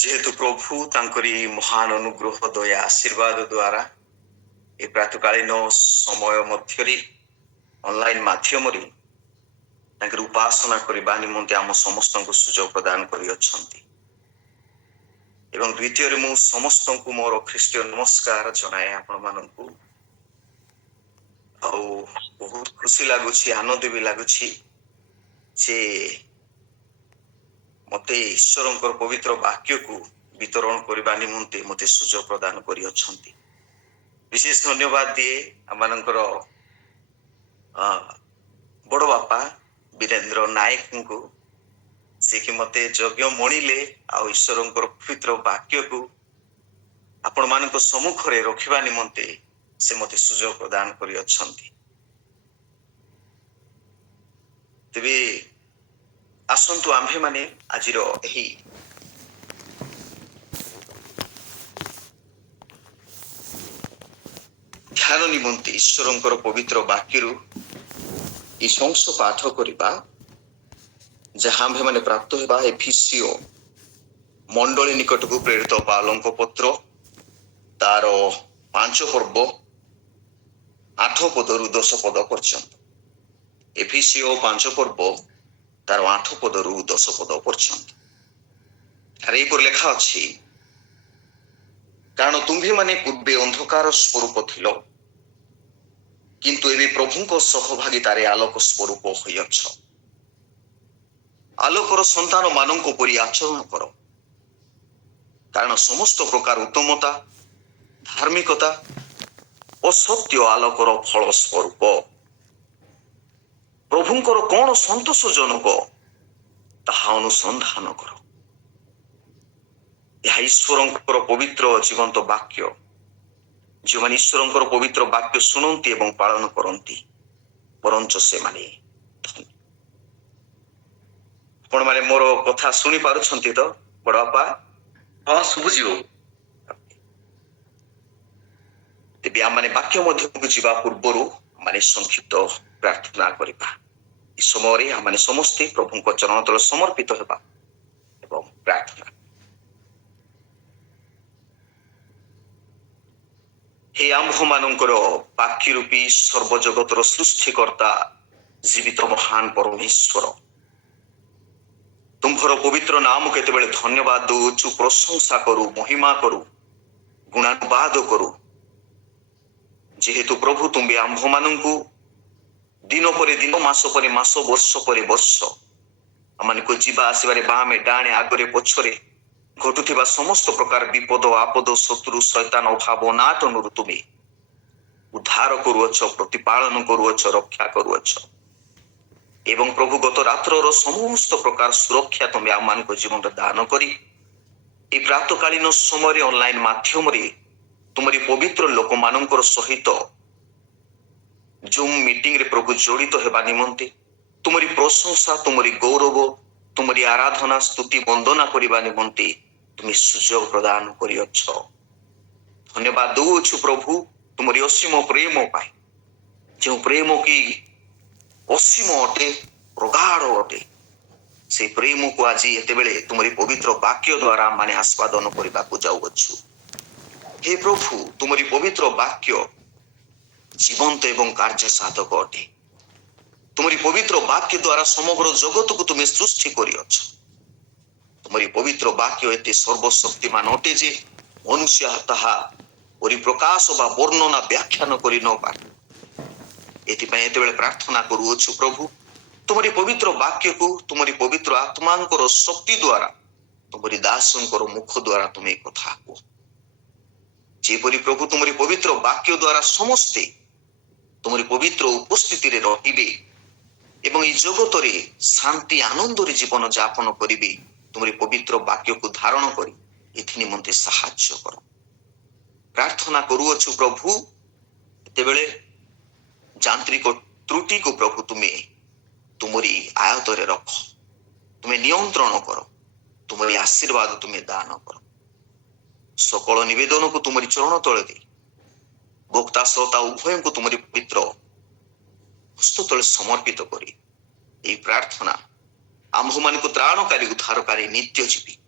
जेहेतु प्रभु तांकरी महान अनुग्रह दया आशीर्वाद द्वारा ए प्रातकालीन समय मध्य ऑनलाइन माध्यम उपासना करने निमंते आम समस्त को सुजोग प्रदान कर द्वितीय मु समस्त को मोर ख्रीष्टीय नमस्कार जनाए आपण मानू बहुत खुशी लगुच आनंद भी लगुच मते ईश्वर पवित्र वाक्य को वितरण करने निमंते मते सुजोग प्रदान कर विशेष धन्यवाद दिए आम बड़ बापा वीरेंद्र नायक को से कि मते यज्ञ मणिले आ ईश्वर पवित्र वाक्य को आपण मान सम्मुख में रखा निमंते से मते सुजोग प्रदान कर तेबे आसंतु आम्भे माने आजिर एही ध्यान निमंते ईश्वर पवित्र वाक्य अंश पाठ करवा जहाँ आम्भे माने प्राप्त होगा एफिसियो मंडली निकट को प्रेरित पालंक पत्र तार 5 पर्व 8 पदरु 10 पद पर्यंत एफिसियो 5 पर्व तार 8 पदरु 10 पद पर्यंत अरे पर लेखा अच्छी कारण तुम्भे माने पूर्वे अंधकार स्वरूप थिलो किंतु एबे प्रभुको सहभागितारे आलोक स्वरूप होइछ आलोकर संतान माननको परि आचरण करो कारण समस्त प्रकार उत्तमता धार्मिकता और सत्य आलोकर फल स्वरूप प्रभुंकर कौन संतोषजनक ताहा अनुसंधान करो यह ईश्वर पवित्र जीवंत वाक्य जो मैंने ईश्वर पवित्र वाक्य शुणती और पालन करती परंच से माने आपण माने मोर कथा सुनी पारुछंती तो बड़ बापा हाँ शुभुजी तेबे आम माने वाक्य मध्य को जीवा पूर्वर माने संक्षिप्त प्रार्थना करिबा इस समय आम माने समस्ते प्रभु को चरण तल समर्पित हेबा एवं प्रार्थना हे आम्भ मानकर वाक्य रूपी सर्वजगतर सृष्टिकर्ता जीवित महान परमेश्वर तुम्भर पवित्र नाम केतेबेले धन्यवाद दउछु प्रशंसा करू महिमा करू गुणानुवाद करू जेहेतु प्रभु तुम्बे आम्भ मानू दिन पर दिन मास पर मास वर्ष पर वर्ष आम को जीवा आसबारे बामे डाणे आगरे पछरे घटुथिबा समस्त प्रकार विपद आपद शत्रु शैतान अभाव अनाटन तुमे उद्धार करुअछ प्रतिपालन करुअछ रक्षा करुअछ एवं प्रभु गत रात्र समस्त प्रकार सुरक्षा तुम्हें आम मान जीवन दान करी प्रातकालीन समय ऑनलाइन माध्यम तुमरी पवित्र लोक मानकर सहित जूम मीटिंग रे प्रभु जड़ित हेबा निमंते तुमरी प्रशंसा तुमरी गौरव तुमरी आराधना स्तुति वंदना करबा निमंते तुम्हें सुजोग प्रदान करियछ धन्यवाद दउछु प्रभु तुमरी असीम प्रेम पाए जो प्रेम की असीम अटे प्रगाढ़ अटे से प्रेम को आज एते बेले तुमरी पवित्र वाक्य द्वारा माने आस्वादन करबा को जाउछु हे प्रभु तुमरी पवित्र वाक्य जीवंत एवं कार्य साधक अटे तुमरी पवित्र वाक्य द्वारा समग्र जगत को तुम्हें सृष्टि करियछ तुमरी पवित्र वाक्य एते सर्वशक्तिमान अटे जे मनुष्य ताहा परिप्रकाश बा वर्णना व्याख्यान करि न पारे एथिपाई एतेबेले प्रार्थना करुछु प्रभु तुमरी पवित्र वाक्य को तुमरी पवित्र आत्मांकर शक्ति द्वारा तुमरी दासंकर मुख द्वारा तुम्हें कथा को जेपरी प्रभु तुमरी पवित्र वाक्य द्वारा समस्ते तुमरी पवित्र उपस्थिति रे रहिबे एवं ई जगत रे शांति आनंद रे जीवन यापन करिबे तुमरी पवित्र वाक्य को धारण करी एथि निमंते सहाय्य करो प्रार्थना करुछु प्रभु एतेबेले जांत्रिक त्रुटि को प्रभु तुम्हें तुमरी आयत रे रख तुम्हें नियंत्रण करो तुमरी आशीर्वाद तुम्हें दान करो सकल निवेदन को तुमरी चरण तले दे भोक्ता श्रोता उभय को तुमरी पवित्र हस्त तले समर्पित करी प्रार्थना आम्भ मान को त्राणकारी उद्धारकारी नित्य जीवी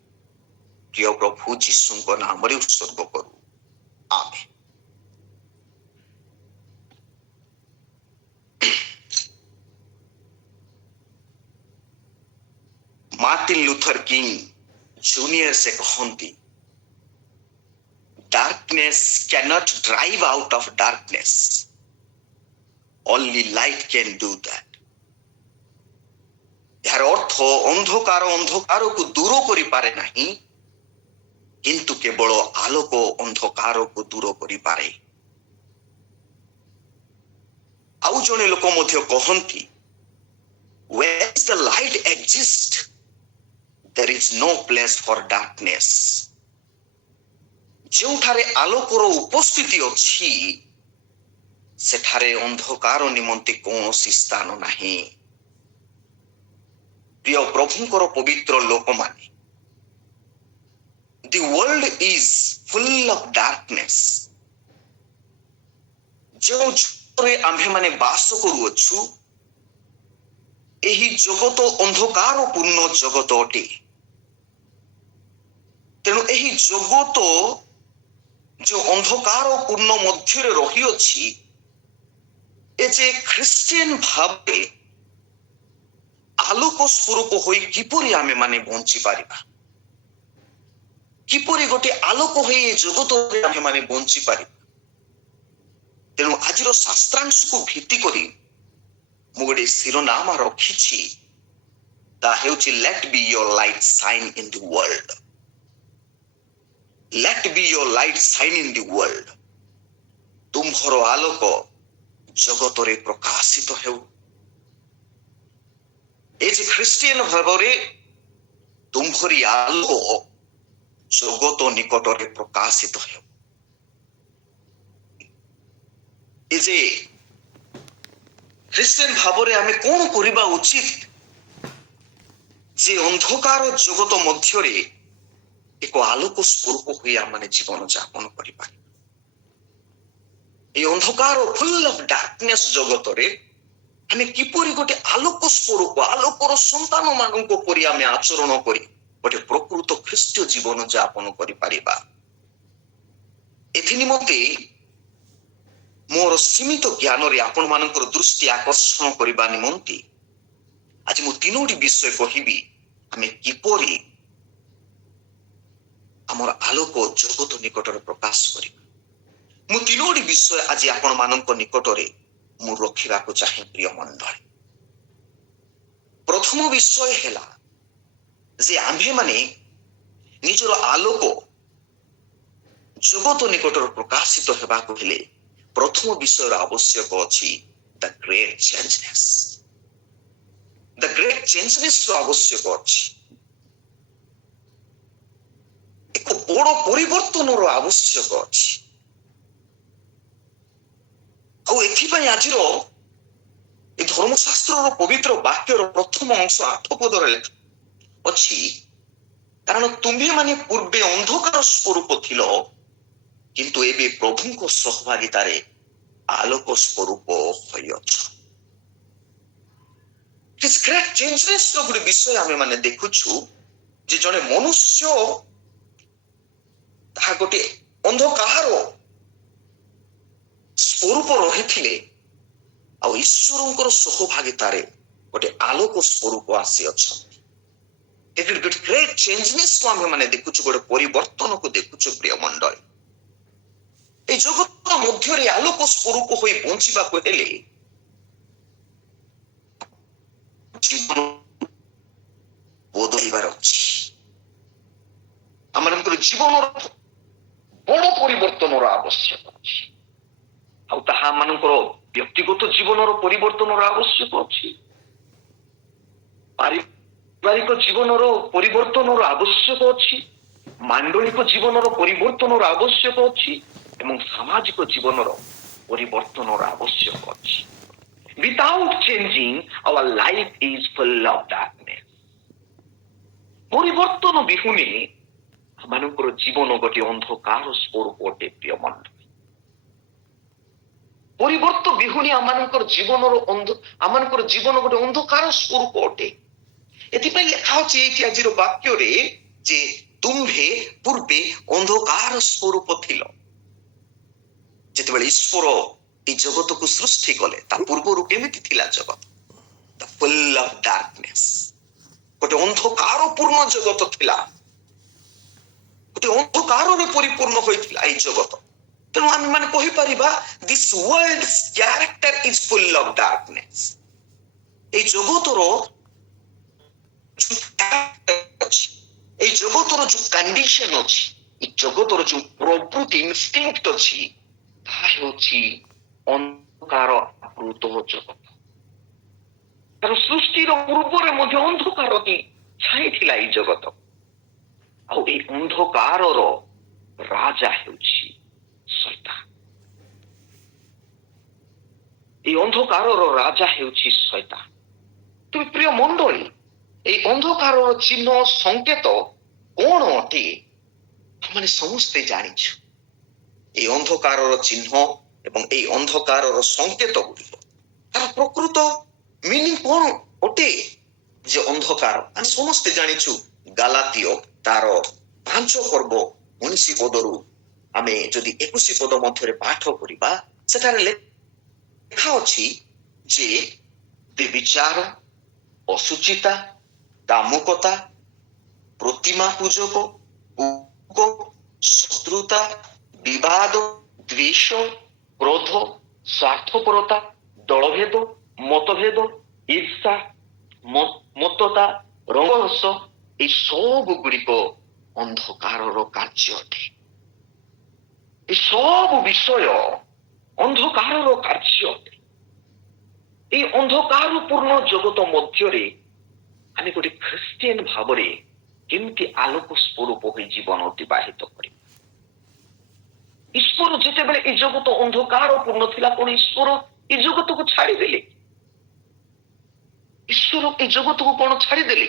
ପ୍ରିୟ ପ୍ରଭୁ ଯୀଶୁଙ୍କ ନାମରେ ଉତ୍ସର୍ଗ କରୁ। ଆମେନ୍। ମାର୍ଟିନ ଲୁଥର କିଙ୍ଗ ଜୁନିୟର ସେ କହନ୍ତି, darkness cannot drive out of darkness, only light can do that। ଏହାର ଅର୍ଥ ଅନ୍ଧକାର ଅନ୍ଧକାରକୁ ଦୂର କରିପାରେ ନାହିଁ, କିନ୍ତୁ କେବଳ ଆଲୋକ ଅନ୍ଧକାରକୁ ଦୂର କରିପାରେ। ଆଉ ଜଣେ ଲୋକ ମଧ୍ୟ କହନ୍ତି, where the light exists, there is no place for darkness। ଯେଉଁଠାରେ ଆଲୋକର ଉପସ୍ଥିତି ଅଛି, ସେଠାରେ ଅନ୍ଧକାର ନିମନ୍ତେ କୌଣସି ସ୍ଥାନ ନାହିଁ। ପ୍ରିୟ ପ୍ରଭୁଙ୍କର ପବିତ୍ର ଲୋକମାନେ, the world is full of darkness। ଯେଉଁ ଯୁଗରେ ଆମ୍ଭେମାନେ ବାସ କରୁଅଛୁ, ଏହି ଜଗତ ଅନ୍ଧକାର ପୂର୍ଣ୍ଣ ଜଗତ ଅଟେ। ତେଣୁ ଏହି ଜଗତ ଯେଉଁ ଅନ୍ଧକାର ପୂର୍ଣ୍ଣ ମଧ୍ୟରେ ରହିଅଛି, ଏ ଯେ ଖ୍ରୀଷ୍ଟିଆନ ଭାବେ ଆଲୋକ ସ୍ୱରୂପ ହୋଇ କିପରି ଆମେ ମାନେ ବଞ୍ଚି ପାରିବା, କିପରି ଗୋଟେ ଆଲୋକ ହୋଇ ଏ ଜଗତରେ ଆମେ ମାନେ ବଞ୍ଚି ପାରିବା। ତେଣୁ ଆଜିର ଶାସ୍ତ୍ରାଂଶକୁ ଭିତ୍ତି କରି ମୁଁ ଗୋଟେ ଶିରୋନାମ ରଖିଛି, ତାହା ହେଉଛି let be your light shine in the world. Let be your light shine in the world. ତୁମ୍ଭର ଆଲୋକ ଜଗତରେ ପ୍ରକାଶିତ ହେଉ। ଏ ଯେ ଖ୍ରୀଷ୍ଟିଆନ ଭାବରେ ତୁମ୍ଭରି ଆଲୋକ ଜଗତ ନିକଟରେ ପ୍ରକାଶିତ ହେଉ। ଏ ଯେ ଖ୍ରୀଷ୍ଟିଆନ ଭାବରେ ଆମେ କଣ କରିବା ଉଚିତ, ଯେ ଅନ୍ଧକାର ଜଗତ ମଧ୍ୟରେ ଏକ ଆଲୋକ ସ୍ୱରୂପ ହୋଇ ଆମେ ଜୀବନ ଯାପନ କରିପାରିବା। এই ଅନ୍ଧକାର ଫୁଲ୍ ଅଫ୍ ଡାର୍କନେସ୍ ଜଗତରେ ଆମେ କିପରି ଗୋଟେ ଆଲୋକ ସ୍ୱରୂପ, ଆଲୋକର ସନ୍ତାନ ମାନଙ୍କ ପରି ଆମେ ଆଚରଣ କରି ଗୋଟେ ପ୍ରକୃତ ଖ୍ରୀଷ୍ଟୀୟ ଜୀବନ ଯାପନ କରିପାରିବା। ଏଥି ନିମନ୍ତେ ମୋର ସୀମିତ ଜ୍ଞାନରେ ଆପଣ ମାନଙ୍କର ଦୃଷ୍ଟି ଆକର୍ଷଣ କରିବା ନିମନ୍ତେ ଆଜି ମୁଁ ତିନୋଟି ବିଷୟ କହିବି, ଆମେ କିପରି ଆମର ଆଲୋକ ଜଗତ ନିକଟରେ ପ୍ରକାଶ କରିବା। ମୁଁ ତିନୋଟି ବିଷୟ ଆଜି ଆପଣ ମାନଙ୍କ ନିକଟରେ ମୁଁ ରଖିବାକୁ ଚାହେଁ। ପ୍ରିୟ ମଣ୍ଡଳୀ, ପ୍ରଥମ ବିଷୟ ହେଲା ଯେ ଆମ୍ଭେମାନେ ନିଜର ଆଲୋକ ଜଗତ ନିକଟରେ ପ୍ରକାଶିତ ହେବାକୁ ହେଲେ ପ୍ରଥମ ବିଷୟର ଆବଶ୍ୟକ ଅଛି ଦ ଗ୍ରେଟ୍ ଚେଞ୍ଜନେସ୍। ଦ ଗ୍ରେଟ୍ ଚେଞ୍ଜନେସ୍ ର ଆବଶ୍ୟକ ଅଛି। ଏକ ବଡ଼ ପରିବର୍ତ୍ତନର ଆବଶ୍ୟକ ଅଛି। ଆଉ ଏଥିପାଇଁ ଆଜିର ଏ ଧର୍ମଶାସ୍ତ୍ରର ପବିତ୍ର ବାକ୍ୟର ପ୍ରଥମ ଅଂଶ 8 ପଦରେ ଅଛି, କାରଣ ତୁମ୍ଭେ ମାନେ ପୂର୍ବେ ଅନ୍ଧକାର ସ୍ୱରୂପ ଥିଲ, କିନ୍ତୁ ଏବେ ପ୍ରଭୁଙ୍କ ସହଭାଗିତାରେ ଆଲୋକ ସ୍ୱରୂପ ହୋଇଅଛ। ଗ୍ରେଟ୍ ଚେଞ୍ଜନେସ୍ ର ଗୋଟେ ବିଷୟ ଆମେ ମାନେ ଦେଖୁଛୁ ଯେ ଜଣେ ମନୁଷ୍ୟ ତାହା ଗୋଟେ ଅନ୍ଧକାର ସ୍ୱରୂପ ରହିଥିଲେ, ଆଉ ଈଶ୍ୱରଙ୍କର ସହଭାଗିତାରେ ଗୋଟେ ଆଲୋକ ସ୍ୱରୂପ ଆସିଅଛନ୍ତି। ଏଠି ଗୋଟେ ଗ୍ରେଟ୍ ଚେଞ୍ଜନେସ୍ ଆମେ ମାନେ ଦେଖୁଛୁ, ଗୋଟେ ପରିବର୍ତ୍ତନକୁ ଦେଖୁଛୁ। ପ୍ରିୟ ମଣ୍ଡଳୀ, এই ଜଗତ ମଧ୍ୟରେ ଆଲୋକ ସ୍ୱରୂପ ହୋଇ ବଞ୍ଚିବାକୁ ହେଲେ ଜୀବନ ବଦଳିବାର ଅଛି। ଆମମାନଙ୍କର ଜୀବନର ବଡ଼ ପରିବର୍ତ୍ତନର ଆବଶ୍ୟକ ଅଛି। ଆଉ ତାହା ଆମମାନଙ୍କର ବ୍ୟକ୍ତିଗତ ଜୀବନର ପରିବର୍ତ୍ତନର ଆବଶ୍ୟକ ଅଛି, ପାରିବାରିକ ଜୀବନର ପରିବର୍ତ୍ତନର ଆବଶ୍ୟକ ଅଛି, ମାଣ୍ଡଳିକ ଜୀବନର ପରିବର୍ତ୍ତନର ଆବଶ୍ୟକ ଅଛି ଏବଂ ସାମାଜିକ ଜୀବନର ପରିବର୍ତ୍ତନର ଆବଶ୍ୟକ ଅଛି। Without changing, our life is full of darkness। ପରିବର୍ତ୍ତନ ବିହୁନେ ଆମମାନଙ୍କର ଜୀବନ ଗୋଟିଏ ଅନ୍ଧକାର ସ୍ୱରୂପ ଅଟେ। ପ୍ରିୟ ମଣ୍ଡଳୀ, ପରିବର୍ତ୍ତନ ବିହୁନେ ଆମମାନଙ୍କର ଜୀବନ ଗୋଟେ ଅନ୍ଧକାର ସ୍ୱରୂପ ଅଟେ। ଏଥିପାଇଁ ଲେଖା ଅଛି ଏଇଠି ଆଜିର ବାକ୍ୟରେ ଯେ ତୁମ୍ଭେ ପୂର୍ବେ ଅନ୍ଧକାର ସ୍ୱରୂପ ଥିଲ। ଯେତେବେଳେ ଈଶ୍ୱର এই ଜଗତକୁ ସୃଷ୍ଟି କଲେ ତା ପୂର୍ବରୁ କେମିତି ଥିଲା ଜଗତ? ଦ ଫୁଲ୍ ଅଫ୍ ଡାର୍କନେସ୍, ଗୋଟେ ଅନ୍ଧକାର ପୂର୍ଣ୍ଣ ଜଗତ ଥିଲା, ଗୋଟେ ଅନ୍ଧକାରରେ ପରିପୂର୍ଣ୍ଣ ହୋଇଥିଲା এই ଜଗତ। ତେଣୁ ଆମେ ମାନେ କହିପାରିବା this worlds character is full of darkness. এই ଜଗତର ଅଛି, এই ଜଗତର ଯୋଉ କଣ୍ଡିସନ ଅଛି, এই ଜଗତର ଯୋଉ ପ୍ରବୃତ୍ତି ଇନଷ୍ଟିଙ୍କ୍ଟ ଅଛି, ତାହା ହେଉଛି ଅନ୍ଧକାର ଆବୃତ ଜଗତ। ତାର ସୃଷ୍ଟିର ପୂର୍ବରେ ମଧ୍ୟ ଅନ୍ଧକାର ହିଁ ଛାଇଥିଲା ଏଇ ଜଗତ। ଆଉ ଏଇ ଅନ୍ଧକାରର ରାଜା ହେଉଛି ଶୈତାନ। এই ଅନ୍ଧକାରର ରାଜା ହେଉଛି ଶୈତାନ। ତୁମେ ପ୍ରିୟ ମଣ୍ଡଳୀ, এই ଅନ୍ଧକାରର ଚିହ୍ନ ସଂକେତ କଣ ଅଟେ? ଆମେ ସମସ୍ତେ ଜାଣିଛୁ এই ଅନ୍ଧକାରର ଚିହ୍ନ ଏବଂ এই ଅନ୍ଧକାରର ସଂକେତ ଗୁଡ଼ିକ, ତାର ପ୍ରକୃତ ମିନିଂ କଣ ଅଟେ? ଯେ ଅନ୍ଧକାର ଆମେ ସମସ୍ତେ ଜାଣିଛୁ। ଗାଲାତୀୟ ତାର 5 ପର୍ବ 19 ପଦରୁ ଆମେ ଯଦି 21 ପଦ ମଧ୍ୟରେ ପାଠ କରିବା, ସେଠାରେ ଲେଖା ଅଛି ଯେ ବ୍ୟଭିଚାର, ଅଶୁଚିତା, କାମୁକତା, ପ୍ରତିମା ପୂଜକ, ଶତ୍ରୁତା, ବିବାଦ, ଦ୍ୱେଷ, କ୍ରୋଧ, ସ୍ୱାର୍ଥପରତା, ଦଳଭେଦ, ମତଭେଦ, ଈର୍ଷା, ମତ୍ତତା, ରଙ୍ଗରସ, এই ସବୁ ଗୁଡ଼ିକ ଅନ୍ଧକାରର କାର୍ଯ୍ୟ ଅଟେ। এই ସବୁ ବିଷୟ ଅନ୍ଧକାରର କାର୍ଯ୍ୟ ଅଟେ। এই ଅନ୍ଧକାରପୂର୍ଣ୍ଣ ଜଗତ ମଧ୍ୟରେ ଆମେ ଗୋଟେ ଖ୍ରୀଷ୍ଟିଆନ ଭାବରେ କେମିତି ଆଲୋକ ସ୍ୱରୂପ ହୋଇ ଜୀବନ ଅତିବାହିତ କରିବା? ଈଶ୍ୱର ଯେତେବେଳେ এই ଜଗତ ଅନ୍ଧକାରପୂର୍ଣ୍ଣ ଥିଲା, କଣ ଈଶ୍ୱର এই ଜଗତକୁ ଛାଡ଼ିଦେଲେ? ଈଶ୍ୱର এই ଜଗତକୁ କଣ ଛାଡ଼ିଦେଲେ?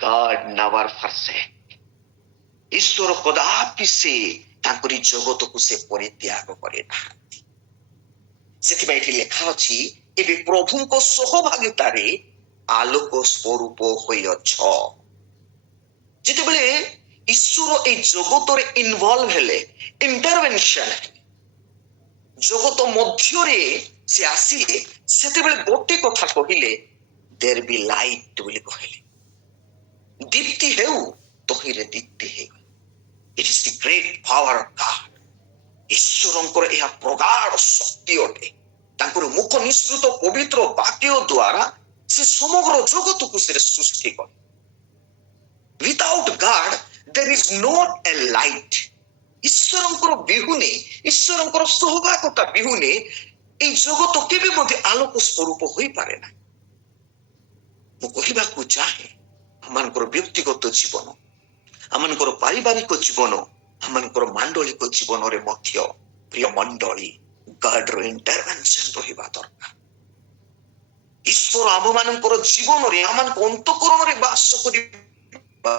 God never forsake. ଈଶ୍ୱର କଦାପି ସେ ତାଙ୍କରି ଜଗତକୁ ସେ ପରିତ୍ୟାଗ କରେ ନାହାନ୍ତି। ସେଥିପାଇଁ ଏଠି ଲେଖା ଅଛି, ଏବେ ପ୍ରଭୁଙ୍କ ସହଭାଗିତାରେ ଆଲୋକ ସ୍ୱରୂପ ହୋଇଅଛ। ଯେତେବେଳେ ଈଶ୍ୱର এই ଜଗତରେ ଇନଭଲ୍ଭ ହେଲେ, ଇଣ୍ଟରଭେନସନ ଜଗତ ମଧ୍ୟରେ ସେ ଆସିଲେ, ସେତେବେଳେ ଗୋଟେ କଥା କହିଲେ, ଦେयर ବି ଲାଇଟ ବୋଲି କହିଲେ। ଦୀପ୍ତି ହେଉ, ତହିଁରେ ଦୀପ୍ତି ହେଇଗଲା। It is the great power of God. ଈଶ୍ୱରଙ୍କର ଏହା ପ୍ରଗାଢ଼ ଶକ୍ତି ଅଟେ। ତାଙ୍କର ମୁଖ ନିଃସୃତ ପବିତ୍ର ବାକ୍ୟ ଦ୍ୱାରା ସେ ସମଗ୍ର ଜଗତକୁ ସେ ସୃଷ୍ଟି କଲେ। Without God there is not a light. ଈଶ୍ୱରଙ୍କର ବିହୁନେ, ଈଶ୍ୱରଙ୍କର ସହଭାଗିତା ବିହୁନେ এই ଜଗତ କେବେ ମଧ୍ୟ ଆଲୋକ ସ୍ୱରୂପ ହୋଇପାରେ ନା। ମୁଁ କହିବାକୁ ଚାହେଁ, ଆମମାନଙ୍କର ବ୍ୟକ୍ତିଗତ ଜୀବନ, ଆମମାନଙ୍କର ପାରିବାରିକ ଜୀବନ, ଆମମାନଙ୍କର ମାଣ୍ଡଳିକ ଜୀବନରେ ମଧ୍ୟ ପ୍ରିୟ ମଣ୍ଡଳୀ, ଗଡର ଇଣ୍ଟରଭେନସନ ରହିବା ଦରକାର। ଈଶ୍ୱର ଆମମାନଙ୍କର ଜୀବନରେ, ଆମମାନଙ୍କ ଅନ୍ତଃକରଣରେ ବାସ କରିବା।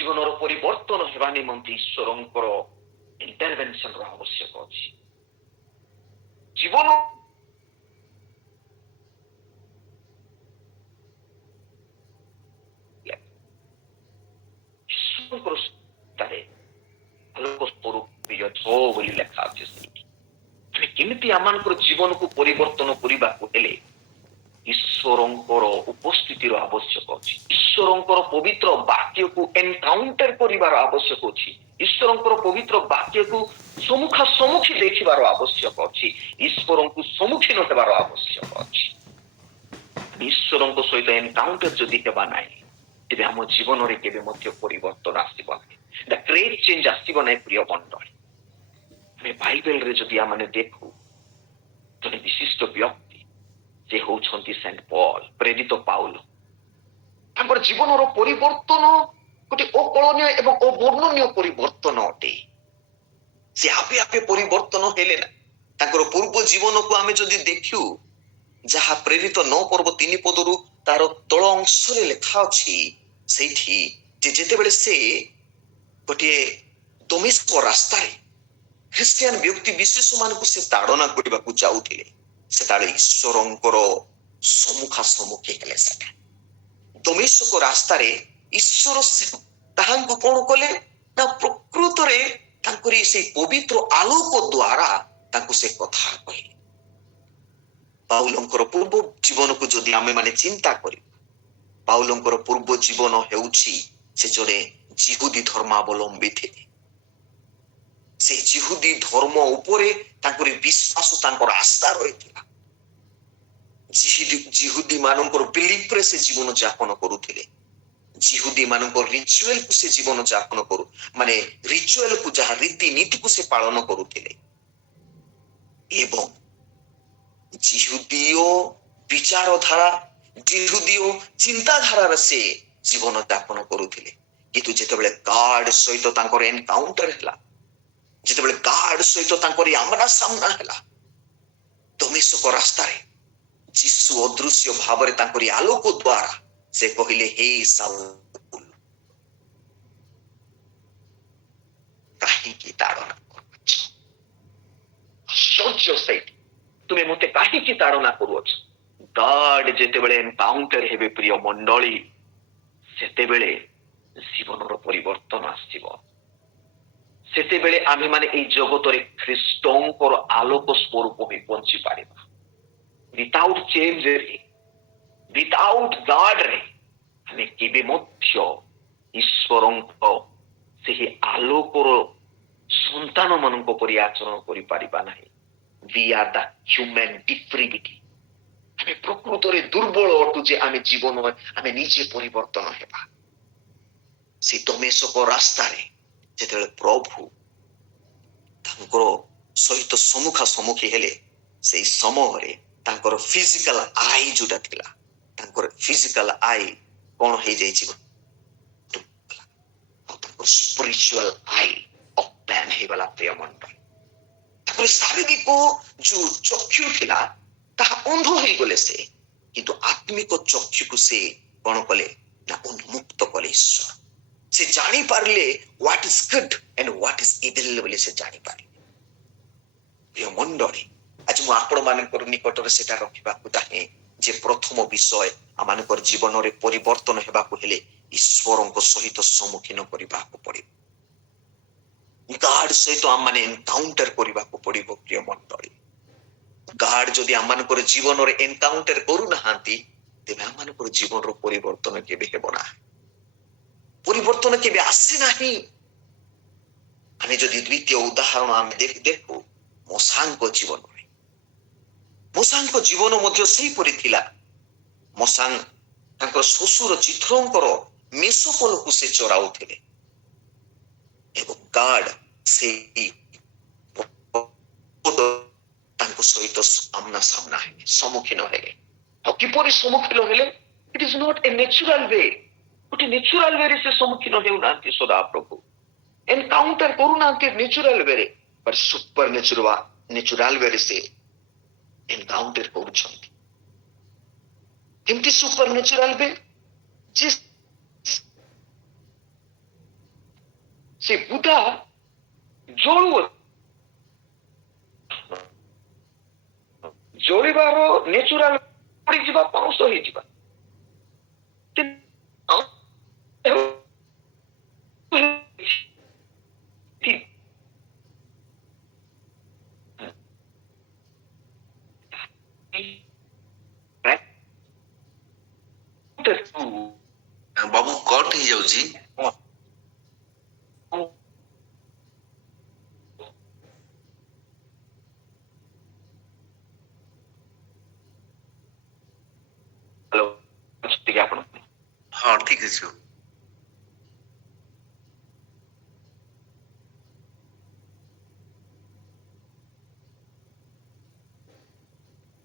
ଜୀବନର ପରିବର୍ତ୍ତନ ହେବା ନିମନ୍ତେ ଈଶ୍ୱରଙ୍କର ଇଣ୍ଟରଭେନସନର ଆବଶ୍ୟକ ଅଛି। ଜୀବନ ଈଶ୍ୱରଙ୍କର ଆଲୋକ ସ୍ୱରୂପ ବୋଲି ଲେଖା ଅଛି। ଆମେ କେମିତି ଆମମାନଙ୍କର ଜୀବନକୁ ପରିବର୍ତ୍ତନ କରିବାକୁ ହେଲେ ଈଶ୍ୱରଙ୍କର ଉପସ୍ଥିତିର ଆବଶ୍ୟକ ଅଛି। ଈଶ୍ୱରଙ୍କର ପବିତ୍ର ବାକ୍ୟକୁ ଏନକାଉଣ୍ଟର କରିବାର ଆବଶ୍ୟକ ଅଛି। ଈଶ୍ୱରଙ୍କର ପବିତ୍ର ବାକ୍ୟକୁ ସମ୍ମୁଖା ସମ୍ମୁଖୀ ଦେଖିବାର ଆବଶ୍ୟକ ଅଛି। ଈଶ୍ୱରଙ୍କୁ ସମ୍ମୁଖୀନ ହେବାର ଆବଶ୍ୟକ ଅଛି। ଈଶ୍ୱରଙ୍କ ସହିତ ଏନକାଉଣ୍ଟର ଯଦି ହେବା ନାହିଁ, ତେବେ ଆମ ଜୀବନରେ କେବେ ମଧ୍ୟ ପରିବର୍ତ୍ତନ ଆସିବ ନାହିଁ। ଦ ଗ୍ରେଟ୍ ଚେଞ୍ଜ ଆସିବ ନାହିଁ। ପ୍ରିୟ ମଣ୍ଡଳୀ, ଆମେ ବାଇବେଲରେ ଯଦି ଆମେ ଦେଖୁ, ଜଣେ ବିଶିଷ୍ଟ ବ୍ୟକ୍ତି ସେ ହଉଛନ୍ତି ସେଣ୍ଟ ପଲ, ପ୍ରେରିତ ପାଉଲ। ତାଙ୍କର ଜୀବନର ପରିବର୍ତ୍ତନ ଗୋଟେ ଅକଳନୀୟ ଏବଂ ଅବର୍ଣ୍ଣନୀୟ ପରିବର୍ତ୍ତନ ଅଟେ। ସେ ଆପେ ଆପେ ପରିବର୍ତ୍ତନ ହେଲେ ନା। ତାଙ୍କର ପୂର୍ବ ଜୀବନକୁ ଆମେ ଯଦି ଦେଖୁ, ଯାହା ପ୍ରେରିତ 9 ପର୍ବ 3 ପଦରୁ ତାର ତଳ ଅଂଶରେ ଲେଖା ଅଛି ସେଇଠି ଯେ ଯେତେବେଳେ ସେ ଗୋଟିଏ ଦମିଶ୍କ ରାସ୍ତାରେ ଖ୍ରୀଷ୍ଟିଆନ ବ୍ୟକ୍ତି ବିଶେଷ ମାନଙ୍କୁ ସେ ତାଡ଼ନା କରିବାକୁ ଯାଉଥିଲେ, ସେତେବେଳେ ଈଶ୍ୱରଙ୍କର ସମ୍ମୁଖାସମ୍ମୁଖୀ ହେଲେ। ସେଟା ଦମିଶ୍କ ରାସ୍ତାରେ ଈଶ୍ୱର ତାହାଙ୍କୁ କଣ କଲେ ନା ପ୍ରକୃତରେ ତାଙ୍କରି ସେଇ ପବିତ୍ର ଆଲୋକ ଦ୍ୱାରା ତାଙ୍କୁ ସେ କଥା କହିଲେ। ପାଉଲଙ୍କର ପୂର୍ବ ଜୀବନକୁ ଯଦି ଆମେ ମାନେ ଚିନ୍ତା କରିବା, ପାଉଲଙ୍କର ପୂର୍ବ ଜୀବନ ହେଉଛି ସେ ଜଣେ ଜିହୁଦୀ ଧର୍ମାବଲମ୍ବୀ ଥିଲେ। ସେ ଜିହୁଦୀ ଧର୍ମ ଉପରେ ତାଙ୍କର ବିଶ୍ୱାସ, ତାଙ୍କର ଆସ୍ଥା ରହିଥିଲା। ଜିହୁଦୀ ମାନଙ୍କର ବିଲିଫରେ ସେ ଜୀବନ ଯାପନ କରୁଥିଲେ। ଜିହୁଦୀ ମାନଙ୍କ ରିଚୁଆଲକୁ ସେ ଜୀବନ ଯାପନ ମାନେ ରିଚୁଆଲକୁ, ଯାହା ରୀତିନୀତିକୁ ସେ ପାଳନ କରୁଥିଲେ ଏବଂ ଜିହୁଦୀୟ ବିଚାରଧାରା, ଜିହୁଦୀୟ ଚିନ୍ତାଧାରାର ସେ ଜୀବନ ଯାପନ କରୁଥିଲେ। କିନ୍ତୁ ଯେତେବେଳେ ଗାଡ ସହିତ ତାଙ୍କର ଏନକାଉଣ୍ଟର ହେଲା, ଯେତେବେଳେ ଗାଡ ସହିତ ତାଙ୍କର ଆମ୍ନା ସାମ୍ନା ହେଲା ଦମିଶ୍କ ରାସ୍ତାରେ, ଯୀଶୁ ଅଦୃଶ୍ୟ ଭାବରେ ତାଙ୍କରି ଆଲୋକ ଦ୍ୱାରା ସେ କହିଲେ, ହେ ସାଉଲ, କାହିଁକି ତାଡ଼ନା କରୁଅଛ? ଆଶ୍ଚର୍ଯ୍ୟ ସେଇଠି, ତୁମେ ମତେ କାହିଁକି ତାଡ଼ନା କରୁଅଛ? ଗାଡ ଯେତେବେଳେ ଏନକାଉଣ୍ଟର ହେବେ ପ୍ରିୟ ମଣ୍ଡଳୀ, ସେତେବେଳେ ଜୀବନର ପରିବର୍ତ୍ତନ ଆସିବ। ସେତେବେଳେ ଆମେ ମାନେ ଏଇ ଜଗତରେ ଖ୍ରୀଷ୍ଟଙ୍କର ଆଲୋକ ସ୍ୱରୂପ ହୋଇ ବଞ୍ଚି ପାରିବା। ୱିଥାଉଟ ଚେଞ୍ଜରେ, ୱିଥାଉଟ ଗାଡରେ ଆମେ କେବେ ମଧ୍ୟ ଈଶ୍ୱରଙ୍କ ସେହି ଆଲୋକର ସନ୍ତାନ ମାନଙ୍କ ପରି ଆଚରଣ କରିପାରିବା ନାହିଁ। We are the human depravity. ଆମେ ପ୍ରକୃତରେ ଦୁର୍ବଳ ଅଟୁ ଯେ ଆମେ ଜୀବନ ଆମେ ନିଜେ ପରିବର୍ତ୍ତନ ହେବା। ସେ ଦମିଶ୍କ ରାସ୍ତାରେ ଯେତେବେଳେ ପ୍ରଭୁ ତାଙ୍କର ସହିତ ସମ୍ମୁଖା ସମ୍ମୁଖୀ ହେଲେ, ସେଇ ସମୟରେ ତାଙ୍କର ଫିଜିକାଲ ଆଇ ଯୋଉଟା ଥିଲା, ତାଙ୍କର ଫିଜିକାଲ ଆଇ କଣ ହେଇଯାଇଛି, ତାଙ୍କର ସ୍ପିରିଚୁଆଲ ଆଇ ଅପେନ୍ ହେଇଗଲା ପ୍ରିୟ ମଣ୍ଡଳ। ତାଙ୍କର ଶାରୀରିକ ଯୋଉ ଚକ୍ଷୁ ଥିଲା ତାହା ଅନ୍ଧ ହେଇଗଲେ ସେ, କିନ୍ତୁ ଆତ୍ମିକ ଚକ୍ଷୁକୁ ସେ କଣ କଲେ ନା ଉନ୍ମୁକ୍ତ କଲେ ଈଶ୍ୱର। ସେ ଜାଣିପାରିଲେ what is good and what is evil ବୋଲି ସେ ଜାଣିପାରିଲେ। ପ୍ରିୟ ମଣ୍ଡଳୀ, ଆଜି ମୁଁ ଆପଣ ମାନଙ୍କର ନିକଟରେ ସେଟା ରଖିବାକୁ ଚାହେଁ ଯେ ପ୍ରଥମ ବିଷୟ ଆମମାନଙ୍କର ଜୀବନରେ ପରିବର୍ତ୍ତନ ହେବାକୁ ହେଲେ ଈଶ୍ୱରଙ୍କ ସହିତ ସମ୍ମୁଖୀନ କରିବାକୁ ପଡିବ। ଗାଡ ସହିତ ଆମମାନେ ଏନକାଉଣ୍ଟର କରିବାକୁ ପଡିବ। ପ୍ରିୟ ମଣ୍ଡଳୀ, ଗାଡ ଯଦି ଆମମାନଙ୍କର ଜୀବନରେ ଏନକାଉଣ୍ଟର କରୁନାହାନ୍ତି, ତେବେ ଆମମାନଙ୍କର ଜୀବନର ପରିବର୍ତ୍ତନ କେବେ ହେବ ନାହିଁ, ପରିବର୍ତ୍ତନ କେବେ ଆସେ ନାହିଁ। ଆମେ ଯଦି ଦ୍ୱିତୀୟ ଉଦାହରଣ ଆମେ ଦେଖୁ ମଶାଙ୍କ ଜୀବନରେ, ମଶାଙ୍କ ଜୀବନ ମଧ୍ୟ ସେହିପରି ଥିଲା। ମଶାଙ୍ଗ ତାଙ୍କର ଶ୍ୱଶୁର ଜିଥ୍ରୋଙ୍କର ମେଷପଲକୁ ସେ ଚରାଉଥିଲେ ଏବଂ ଗାଡ ସେଇ ତାଙ୍କ ସହିତ ଆମ୍ନା ସାମ୍ନା ହେଲେ, ସମ୍ମୁଖୀନ ହେଲେ। ଆଉ କିପରି ସମ୍ମୁଖୀନ ହେଲେ? ଇଟ୍ is not a natural we. ଗୋଟେ ନ୍ୟାଚୁରାଲ ୱେରେ ସେ ସମ୍ମୁଖୀନ ହେଉନାହାନ୍ତି ସଦାପ୍ରଭୁ, ଏନକାଉଣ୍ଟର କରୁନାହାନ୍ତି ନ୍ୟାଚୁରାଲ ୱେରେ, ବଟ୍ ସୁପର ନ୍ୟାଚୁରାଲ ୱେରେ ସେ ଏନକାଉଣ୍ଟର କରୁଛନ୍ତି। କେମିତି ସୁପର ନ୍ୟାଚୁରାଲ ୱେ? ସେ ବୁଧା ଜଳିବାର ନ୍ୟାଚୁରାଲ ପଡ଼ିଯିବା, ପାଉଁଶ ହେଇଯିବା। ବାବୁ କଟ୍ ହେଇଯାଉଛି। ହ୍ୟାଲୋ, ଟିକେ ଆପଣ ହଁ ଠିକ ଅଛି।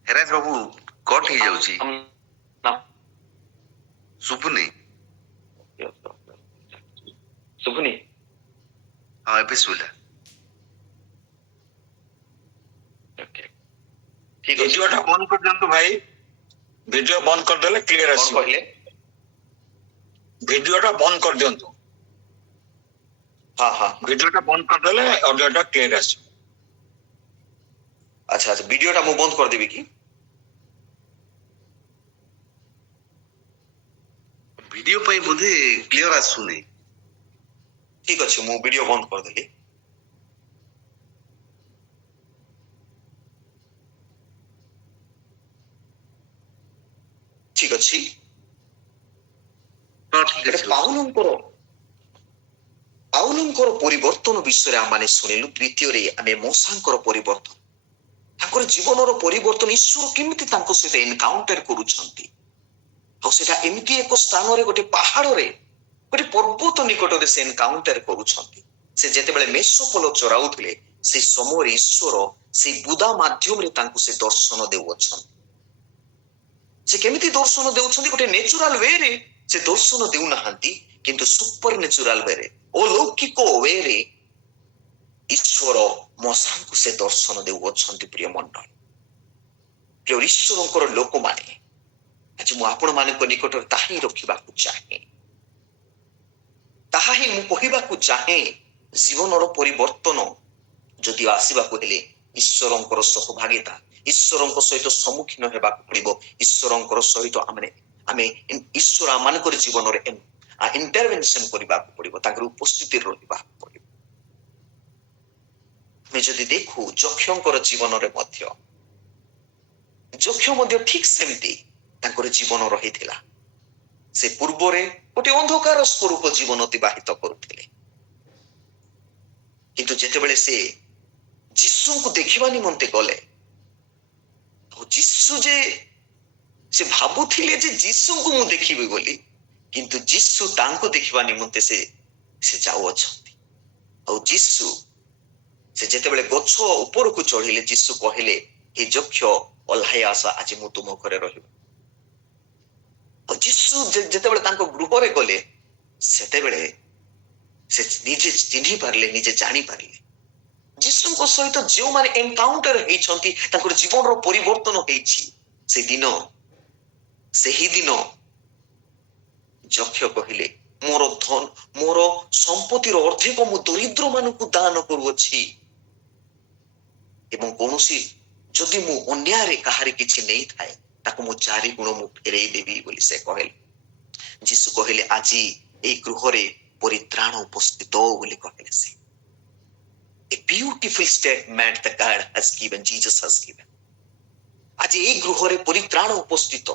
ହେରାଜ ବାବୁ କଟ୍ ହେଇଯାଉଛି, ଶୁଭୁନି। ଶୁଭୁନି? ହଁ ଏବେ ଶୁଭିଲା। ଠିକ ଅଛି। ଭିଡିଓଟା ବନ୍ଦ କରିଦିଅନ୍ତୁ ଭାଇ, ଭିଡିଓ ବନ୍ଦ କରିଦେଲେ କ୍ଲିୟର କଣ ଆସିବ। କହିଲେ? ଭିଡିଓଟା ବନ୍ଦ କରିଦିଅନ୍ତୁ, ହଁ ହଁ, ଭିଡିଓଟା ବନ୍ଦ କରିଦେଲେ ଅଡିଓଟା କ୍ଲିୟର ଆସିବ। ଆଚ୍ଛା ଆଚ୍ଛା, ଭିଡିଓଟା ମୁଁ ବନ୍ଦ କରିଦେବି କି? ଭିଡିଓ ପାଇଁ ବୋଧେ କ୍ଲିୟର ଆସୁନି। ଠିକ ଅଛି, ମୁଁ ଭିଡିଓ ବନ୍ଦ କରିଦେଲି। ଠିକ ଅଛି। ହଁ ଠିକ ଏଟା ଅଛି। ପାଉଲଙ୍କର ପରିବର୍ତ୍ତନ ବିଷୟରେ ଆମେ ଶୁଣିଲୁ। ଦ୍ୱିତୀୟରେ ଆମେ ମଶାଙ୍କର ପରିବର୍ତ୍ତନ, ତାଙ୍କର ଜୀବନର ପରିବର୍ତ୍ତନ, ଈଶ୍ୱର କେମିତି ତାଙ୍କ ସହିତ ଏନକାଉଣ୍ଟର କରୁଛନ୍ତି। ଆଉ ସେଟା ଏମିତି ଏକ ସ୍ଥାନରେ, ଗୋଟେ ପାହାଡରେ, ଗୋଟେ ପର୍ବତ ନିକଟରେ ସେ ଏନକାଉଣ୍ଟର କରୁଛନ୍ତି। ସେ ଯେତେବେଳେ ମେଷପଲ ଚରାଉଥିଲେ, ସେ ସମୟରେ ଈଶ୍ୱର ସେ ବୁଦା ମାଧ୍ୟମରେ ତାଙ୍କୁ ସେ ଦର୍ଶନ ଦେଉଅଛନ୍ତି। ସେ କେମିତି ଦର୍ଶନ ଦେଉଛନ୍ତି? ଗୋଟେ ନ୍ୟାଚୁରାଲ ୱେରେ ସେ ଦର୍ଶନ ଦେଉନାହାନ୍ତି, କିନ୍ତୁ ସୁପର ନ୍ୟାଚୁରାଲ ୱେରେ, ଅଲୌକିକ ୱେରେ ଈଶ୍ୱର ମଶାଙ୍କୁ ସେ ଦର୍ଶନ ଦେଉଅଛନ୍ତି। ପ୍ରିୟ ମଣ୍ଡଳ, ପ୍ରିୟ ଈଶ୍ୱରଙ୍କର ଲୋକମାନେ, ଆଜି ମୁଁ ଆପଣମାନଙ୍କ ନିକଟରେ ତାହା ହିଁ ରଖିବାକୁ ଚାହେଁ, ତାହା ହିଁ ମୁଁ କହିବାକୁ ଚାହେଁ। ଜୀବନର ପରିବର୍ତ୍ତନ ଯଦି ଆସିବାକୁ ହେଲେ ଈଶ୍ୱରଙ୍କର ସହଭାଗିତା, ଈଶ୍ୱରଙ୍କ ସହିତ ସମ୍ମୁଖୀନ ହେବାକୁ ପଡିବ। ଈଶ୍ୱରଙ୍କର ସହିତ ଆମେ ଈଶ୍ୱର ଆମମାନଙ୍କର ଜୀବନରେ ଇଣ୍ଟରଭେନସନ କରିବାକୁ ପଡିବ, ତାଙ୍କର ଉପସ୍ଥିତିରେ ରହିବାକୁ ପଡିବ। ଆମେ ଯଦି ଦେଖୁ ଯକ୍ଷଙ୍କର ଜୀବନରେ ମଧ୍ୟ, ଯକ୍ଷ ମଧ୍ୟ ଠିକ ସେମିତି ତାଙ୍କର ଜୀବନ ରହିଥିଲା। ସେ ପୂର୍ବରେ ଗୋଟେ ଅନ୍ଧକାର ସ୍ୱରୂପ ଜୀବନ ଅତିବାହିତ କରୁଥିଲେ, କିନ୍ତୁ ଯେତେବେଳେ ସେ ଯୀଶୁଙ୍କୁ ଦେଖିବା ନିମନ୍ତେ ଗଲେ, ଆଉ ଯୀଶୁ ଯେ ସେ ଭାବୁଥିଲେ ଯେ ଯୀଶୁଙ୍କୁ ମୁଁ ଦେଖିବି ବୋଲି, କିନ୍ତୁ ଯୀଶୁ ତାଙ୍କୁ ଦେଖିବା ନିମନ୍ତେ ସେ ଯାଉଅଛନ୍ତି। ଆଉ ଯୀଶୁ ସେ ଯେତେବେଳେ ଗଛ ଉପରକୁ ଚଢିଲେ, ଯୀଶୁ କହିଲେ, ହେ ଯକ୍ଷ ଓହ୍ଲାଇ ଆସ, ଆଜି ମୁଁ ତୁମ ଘରେ ରହିବି। ଆଉ ଯୀଶୁ ଯେତେବେଳେ ତାଙ୍କ ଗୃହରେ ଗଲେ, ସେତେବେଳେ ସେ ନିଜେ ଚିହ୍ନି ପାରିଲେ, ନିଜେ ଜାଣିପାରିଲେ ଯୀଶୁଙ୍କ ସହିତ ଯେଉଁମାନେ ଏନକାଉଣ୍ଟର ହେଇଛନ୍ତି, ତାଙ୍କର ଜୀବନର ପରିବର୍ତ୍ତନ ହେଇଛି। ସେହି ଦିନ ଯକ୍ଷ କହିଲେ, ମୋର ସମ୍ପତ୍ତିର ଅର୍ଦ୍ଧେକ ମୁଁ ଦରିଦ୍ର ମାନଙ୍କୁ ଦାନ କରୁଅଛି, ଏବଂ କୌଣସି ଯଦି ମୁଁ ଅନ୍ୟାୟରେ କାହାରି କିଛି ନେଇଥାଏ, ତାକୁ ମୁଁ 4 ଗୁଣ ମୁଁ ଫେରେଇ ଦେବି ବୋଲି ସେ କହିଲେ। ଯୀଶୁ କହିଲେ, ଆଜି এই ଗୃହରେ ପରିତ୍ରାଣ ଉପସ୍ଥିତ ବୋଲି କହିଲେ। ସେ a beautiful statement that God has given, Jesus has given. ଆଜି এই ଗୃହରେ ପରିତ୍ରାଣ ଉପସ୍ଥିତ,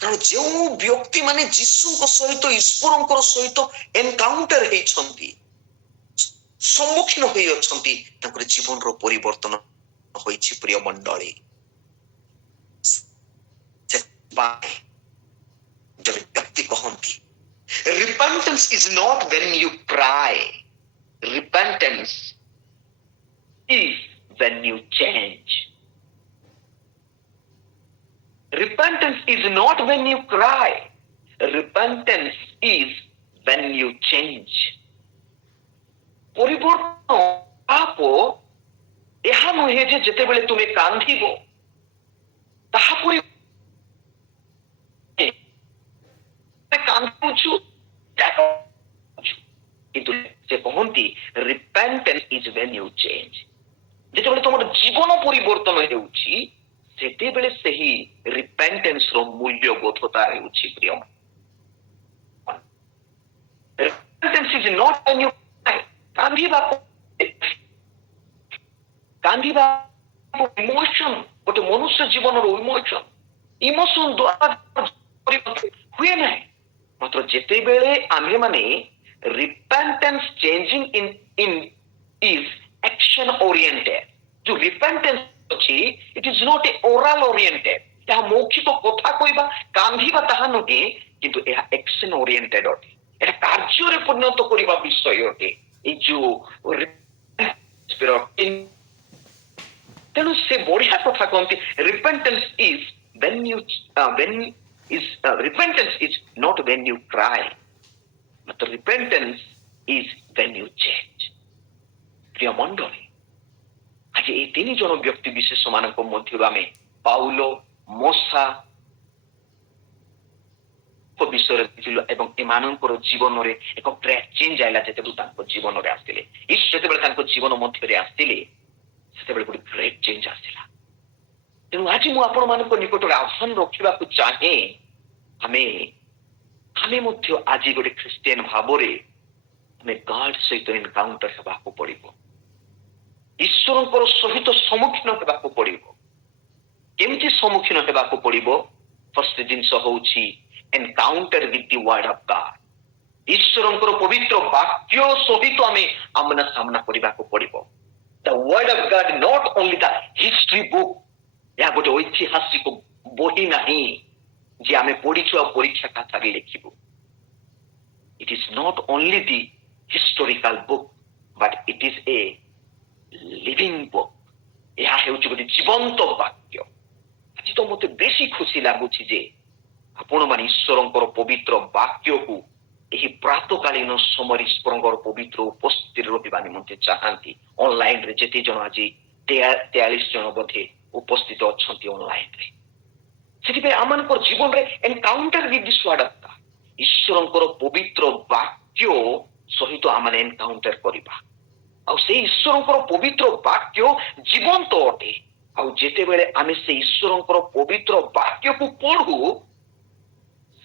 କାରଣ ଯେଉଁ ବ୍ୟକ୍ତି ମାନେ ଯୀଶୁଙ୍କ ସହିତ, ଈଶ୍ୱରଙ୍କର ସହିତ ଏନକାଉଣ୍ଟର ହେଇଛନ୍ତି, ସମ୍ମୁଖୀନ ହୋଇଅଛନ୍ତି, ତାଙ୍କର ଜୀବନର ପରିବର୍ତ୍ତନ ହୋଇଛି। ପ୍ରିୟ ମଣ୍ଡଳୀ, ଜଣେ ବ୍ୟକ୍ତି କହନ୍ତି, repentance is not when you cry, repentance is when you change. Repentance is not when you cry, repentance is when you change. ପରିବର୍ତ୍ତନ ପାପ ଏହା ନୁହେଁ ଯେ ଯେତେବେଳେ ତୁମେ କାନ୍ଦିବ ତାହାପରେ କାନ୍ଦୁଛୁ, କିନ୍ତୁ ସେ କହନ୍ତି repentance is when you change. ଯେତେବେଳେ ତମର ଜୀବନ ପରିବର୍ତ୍ତନ ହେଉଛି, ସେତେବେଳେ ସେହି ରିପେଣ୍ଟେନ୍ସ ର ମୂଲ୍ୟବୋଧତା ହେଉଛି। ପ୍ରିୟ, repentance is not when you cry. କାନ୍ଦିବା ଇମୋସନ, ଗୋଟେ ମନୁଷ୍ୟ ଜୀବନର ଇମୋସନ ଦ୍ୱାରା ହୁଏ ନାହିଁ। ମାତ୍ର ଯେତେବେଳେ ଆମ୍ଭେମାନେ repentance changing in is action oriented, ଯୋଉ repentance ଅଛି, it is not a oral oriented, ଏହା ମୌଖିକ କଥା କହିବା, କାନ୍ଦିବା ତାହା ନୁହେଁ, କିନ୍ତୁ ଏହା action oriented ଅଟେ, ଏହା କାର୍ଯ୍ୟରେ ପରିଣତ କରିବା ବିଷୟ ଅଟେ। ଏଇ ଯୋଉ ତେଣୁ ସେ ବଢିଆ କଥା କହନ୍ତି, repentance is repentance is not when you cry, but repentance is when you change. ପ୍ରିୟ ମଣ୍ଡଳୀ, ଆଜି ଏଇ 3 ଜଣ ବ୍ୟକ୍ତି ବିଶେଷ ମାନଙ୍କ ମଧ୍ୟରୁ ଆମେ ପାଉଲ, ମୋଶା ବିଷୟରେ ଦେଖିଲୁ ଏବଂ ଏମାନଙ୍କର ଜୀବନରେ ଏକ ଗ୍ରେଟ୍ ଚେଞ୍ଜ ଆଇଲା ଯେତେବେଳେ ତାଙ୍କ ଜୀବନରେ ଆସିଲେ। ଯେତେବେଳେ ତାଙ୍କ ଜୀବନ ମଧ୍ୟରେ ଆସିଲେ ସେତେବେଳେ ଗୋଟେ ଗ୍ରେଟ୍ ଚେଞ୍ଜ ଆସିଲା। ତେଣୁ ଆଜି ମୁଁ ଆପଣମାନଙ୍କ ନିକଟରେ ଆହ୍ୱାନ ରଖିବାକୁ ଚାହେଁ, ଆମେ ମଧ୍ୟ ଆଜି ଗୋଟେ ଖ୍ରୀଷ୍ଟିଆନ ଭାବରେ ଆମେ ଗଡ୍ ସହିତ ଏନକାଉଣ୍ଟର ହେବାକୁ ପଡିବ, ଈଶ୍ୱରଙ୍କର ସହିତ ସମ୍ମୁଖୀନ ହେବାକୁ ପଡିବ। କେମିତି ସମ୍ମୁଖୀନ ହେବାକୁ ପଡିବ? ଫାର୍ଷ୍ଟ ଜିନିଷ ହଉଛି encounter with the word of God. ଈଶ୍ୱରଙ୍କର ପବିତ୍ର ବାକ୍ୟ ସହିତ ଆମେ ସାମ୍ନା ସାମ୍ନା କରିବାକୁ ପଡିବ। The word of God not only the history book. ଏହା ଗୋଟେ ଐତିହାସିକ ବହି ନାହିଁ ଯେ ଆମେ ପଢିଛୁ ଆଉ ପରୀକ୍ଷା ଖାତାରେ ଲେଖିବୁ। It is not only the historical book but it is a living book. ଏହା ହେଉଛି ଗୋଟେ ଜୀବନ୍ତ ବାକ୍ୟ। ଆଜି ତ ମତେ ବେଶୀ ଖୁସି ଲାଗୁଛି ଯେ ଆପଣମାନେ ଈଶ୍ୱରଙ୍କର ପବିତ୍ର ବାକ୍ୟକୁ ଏହି ପ୍ରାତକାଳୀନ ସମୟରେ ଈଶ୍ୱରଙ୍କର ପବିତ୍ର ଉପସ୍ଥିତିରେ ରହିବା ନିମନ୍ତେ ଚାହାନ୍ତି। ଅନଲାଇନରେ ଯେତେ ଜଣ ଆଜି 43 ଜଣ ବୋଧେ ଉପସ୍ଥିତ ଅଛନ୍ତି ଅନଲାଇନରେ। ସେଥିପାଇଁ ଆମମାନଙ୍କର ଜୀବନରେ encounter with this word of God, ଈଶ୍ୱରଙ୍କର ପବିତ୍ର ବାକ୍ୟ ସହିତ ଆମେ ଏନକାଉଣ୍ଟର କରିବା। ଆଉ ସେଇ ଈଶ୍ୱରଙ୍କର ପବିତ୍ର ବାକ୍ୟ ଜୀବନ୍ତ ଅଟେ। ଆଉ ଯେତେବେଳେ ଆମେ ସେ ଈଶ୍ୱରଙ୍କର ପବିତ୍ର ବାକ୍ୟକୁ ପଢୁ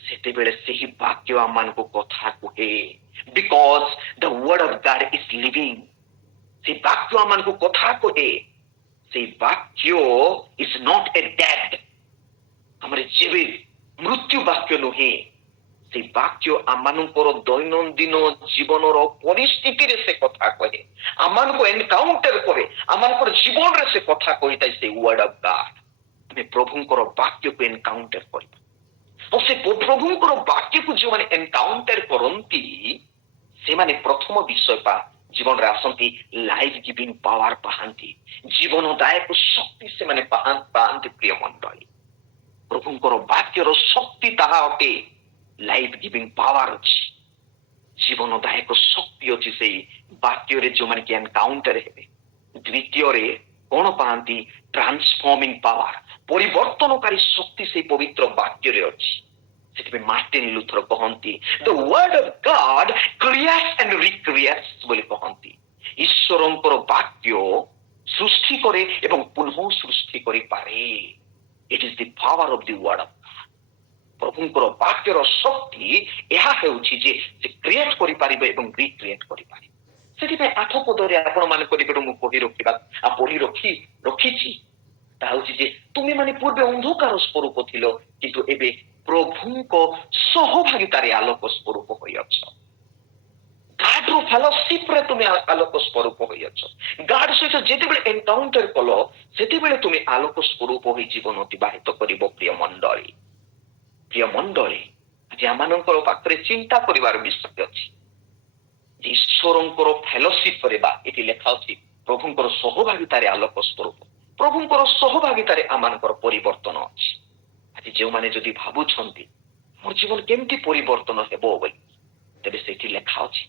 ସେତେବେଳେ ସେହି ବାକ୍ୟ ଆମମାନଙ୍କୁ କଥା କୁହେ। Because the word of God is living. ସେ ବାକ୍ୟ ଆମମାନଙ୍କୁ କଥା କୁହେ। ସେଇ ବାକ୍ୟ ଇଜ ନଟ୍ ଏ ଡେଡ୍। ଆମର ଯେବେ ମୃତ୍ୟୁ ବାକ୍ୟ ନୁହେଁ। ସେଇ ବାକ୍ୟ ଆମମାନଙ୍କର ଦୈନନ୍ଦିନ ଜୀବନର ପରିସ୍ଥିତିରେ ସେ କଥା କହେ, ଆମମାନଙ୍କୁ ଏନକାଉଣ୍ଟର କରେ, ଆମମାନଙ୍କର ଜୀବନରେ ସେ କଥା କହିଥାଏ। ସେ ୱାର୍ଡ ଅଫ ଗଡ୍। ଆମେ ପ୍ରଭୁଙ୍କର ବାକ୍ୟକୁ ଏନକାଉଣ୍ଟର କରିବା। ଆଉ ସେ ପ୍ରଭୁଙ୍କର ବାକ୍ୟକୁ ଯେଉଁମାନେ ଏନକାଉଣ୍ଟର କରନ୍ତି ସେମାନେ ପ୍ରଥମ ବିଷୟ ଜୀବନରେ ଆସନ୍ତି ଲାଇଫ ଗିଭିଂ ପାୱାର ପାଆନ୍ତି, ଜୀବନଦାୟକ ଶକ୍ତି ସେମାନେ ପାଆନ୍ତି। ପ୍ରିୟ ମଣ୍ଡଳୀ, ପ୍ରଭୁଙ୍କର ବାକ୍ୟର ଶକ୍ତି ତାହା ଅଟେ। ଲାଇଫ ଗିଭିଂ ପାୱାର ଅଛି, ଜୀବନଦାୟକ ଶକ୍ତି ଅଛି ସେଇ ବାକ୍ୟରେ ଯେଉଁମାନେ କି ଏନକାଉଣ୍ଟର ହେବେ। ଦ୍ୱିତୀୟରେ କଣ ପାଆନ୍ତି? ଟ୍ରାନ୍ସଫର୍ମିଂ ପାୱାର, ପରିବର୍ତ୍ତନକାରୀ ଶକ୍ତି ସେଇ ପବିତ୍ର ବାକ୍ୟରେ ଅଛି। ସେଥିପାଇଁ ମାର୍ଟିନ ଲୁଥର କହନ୍ତି ଦ ୱାର୍ଡ ଅଫ ଗଡ୍ କ୍ରିଏଟ୍ସ ଆଣ୍ଡ ରିକ୍ରିଏଟ୍ସ ବୋଲି କହନ୍ତି। ଈଶ୍ୱରଙ୍କର ବାକ୍ୟ ସୃଷ୍ଟି କରେ ଏବଂ ପୁନଃ ସୃଷ୍ଟି କରିପାରେ। It is the power of the word of God. ପ୍ରଭୁଙ୍କର ବାକ୍ୟର ଶକ୍ତି ଏହା ହେଉଛି ଯେ ସେ କ୍ରିଏଟ୍ କରିପାରିବେ ଏବଂ ରିକ୍ରିଏଟ୍ କରିପାରିବେ। ସେଥିପାଇଁ 8 ପଦରେ ଆପଣମାନଙ୍କ ନିକଟରେ ମୁଁ ପଢି ରଖିଛି ତାହା ହେଉଛି ଯେ ତୁମେ ମାନେ ପୂର୍ବେ ଅନ୍ଧକାର ସ୍ୱରୂପ ଥିଲ କିନ୍ତୁ ଏବେ ପ୍ରଭୁଙ୍କ ସହଭାଗିତାରେ ଆଲୋକ ସ୍ୱରୂପ ହୋଇଅଛ। ଗାଡର ଫେଲୋସିପରେ ତୁମେ ଆଲୋକ ସ୍ୱରୂପ ହୋଇଅଛ। ଗାଡ ସହିତ ଯେତେବେଳେ ଏନକାଉଣ୍ଟର କଲ ସେତେବେଳେ ତୁମେ ଆଲୋକ ସ୍ୱରୂପ ହୋଇ ଜୀବନ ଅତିବାହିତ କରିବ। ପ୍ରିୟ ମଣ୍ଡଳୀ, ଆଜି ଆମମାନଙ୍କର ପାଖରେ ଚିନ୍ତା କରିବାର ବିଷୟ ଅଛି। ଈଶ୍ୱରଙ୍କର ଫେଲୋସିପରେ ବା ଏଠି ଲେଖା ଅଛି ପ୍ରଭୁଙ୍କର ସହଭାଗିତାରେ ଆଲୋକ ସ୍ୱରୂପ। ପ୍ରଭୁଙ୍କର ସହଭାଗିତାରେ ଆମମାନଙ୍କର ପରିବର୍ତ୍ତନ ଅଛି। ଆଜି ଯେଉଁମାନେ ଯଦି ଭାବୁଛନ୍ତି ମୋର ଜୀବନ କେମିତି ପରିବର୍ତ୍ତନ ହେବ ବୋଲି, ତେବେ ସେଠି ଲେଖା ଅଛି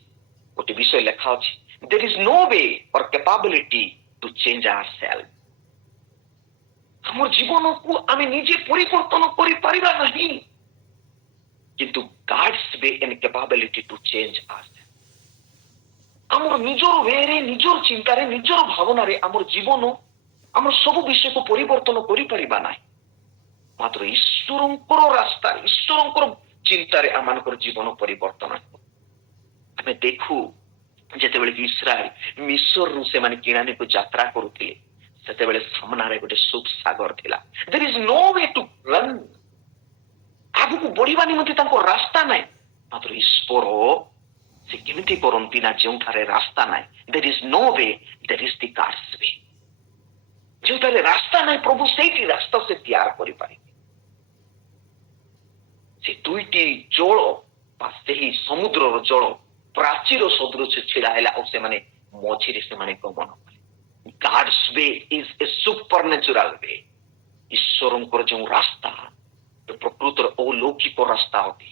ଗୋଟେ ବିଷୟ ଲେଖା ଅଛି there is no way or capability to change ourselves। ଆମର ଜୀବନକୁ ଆମେ ନିଜେ ପରିବର୍ତ୍ତନ କରିପାରିବା ନାହିଁ, କିନ୍ତୁ God's way and capability to change ourselves। ଆମର ନିଜର ୱେରେ, ନିଜର ଚିନ୍ତାରେ, ନିଜର ଭାବନାରେ ଆମର ଜୀବନ, ଆମର ସବୁ ବିଷୟକୁ ପରିବର୍ତ୍ତନ କରିପାରିବା ନାହିଁ। ମାତ୍ର ଈଶ୍ୱରଙ୍କର ରାସ୍ତା, ଈଶ୍ୱରଙ୍କର ଚିନ୍ତାରେ ଆମମାନଙ୍କର ଜୀବନ ପରିବର୍ତ୍ତନ ହେବ। ଆମେ ଦେଖୁ ଯେତେବେଳେ କି ଇସ୍ରାଏଲ ମିଶରରୁ ସେମାନେ କିଣାନୀକୁ ଯାତ୍ରା କରୁଥିଲେ ସେତେବେଳେ ସାମ୍ନାରେ ଗୋଟେ ସୁଖ ସାଗର ଥିଲା। there is no way to run। ଆଗକୁ ବଢିବା ନିମନ୍ତେ ତାଙ୍କ ରାସ୍ତା ନାହିଁ। ମାତ୍ର ଈଶ୍ୱର ସେ କେମିତି କରନ୍ତି ନା ଯେଉଁଠାରେ ରାସ୍ତା ନାହିଁ there is no way, there is the God's way। ଯେଉଁଠାରେ ରାସ୍ତା ନାହିଁ ପ୍ରଭୁ ସେଇଠି ରାସ୍ତା ସେ ତିଆର କରିପାରିବେ। ସେ 2ଟି ଜଳ ବା ସେହି ସମୁଦ୍ରର ଜଳ ପ୍ରାଚୀର ସଦୃଶ ଛିଡା ହେଲା ଆଉ ସେମାନେ ମଝିରେ ସେମାନେ ଗମନ କଲେ। God's way is a supernatural way। ଈଶ୍ୱରଙ୍କର ଯେଉଁ ରାସ୍ତା ପ୍ରକୃତର ଅଲୌକିକ ରାସ୍ତା ଅଟେ,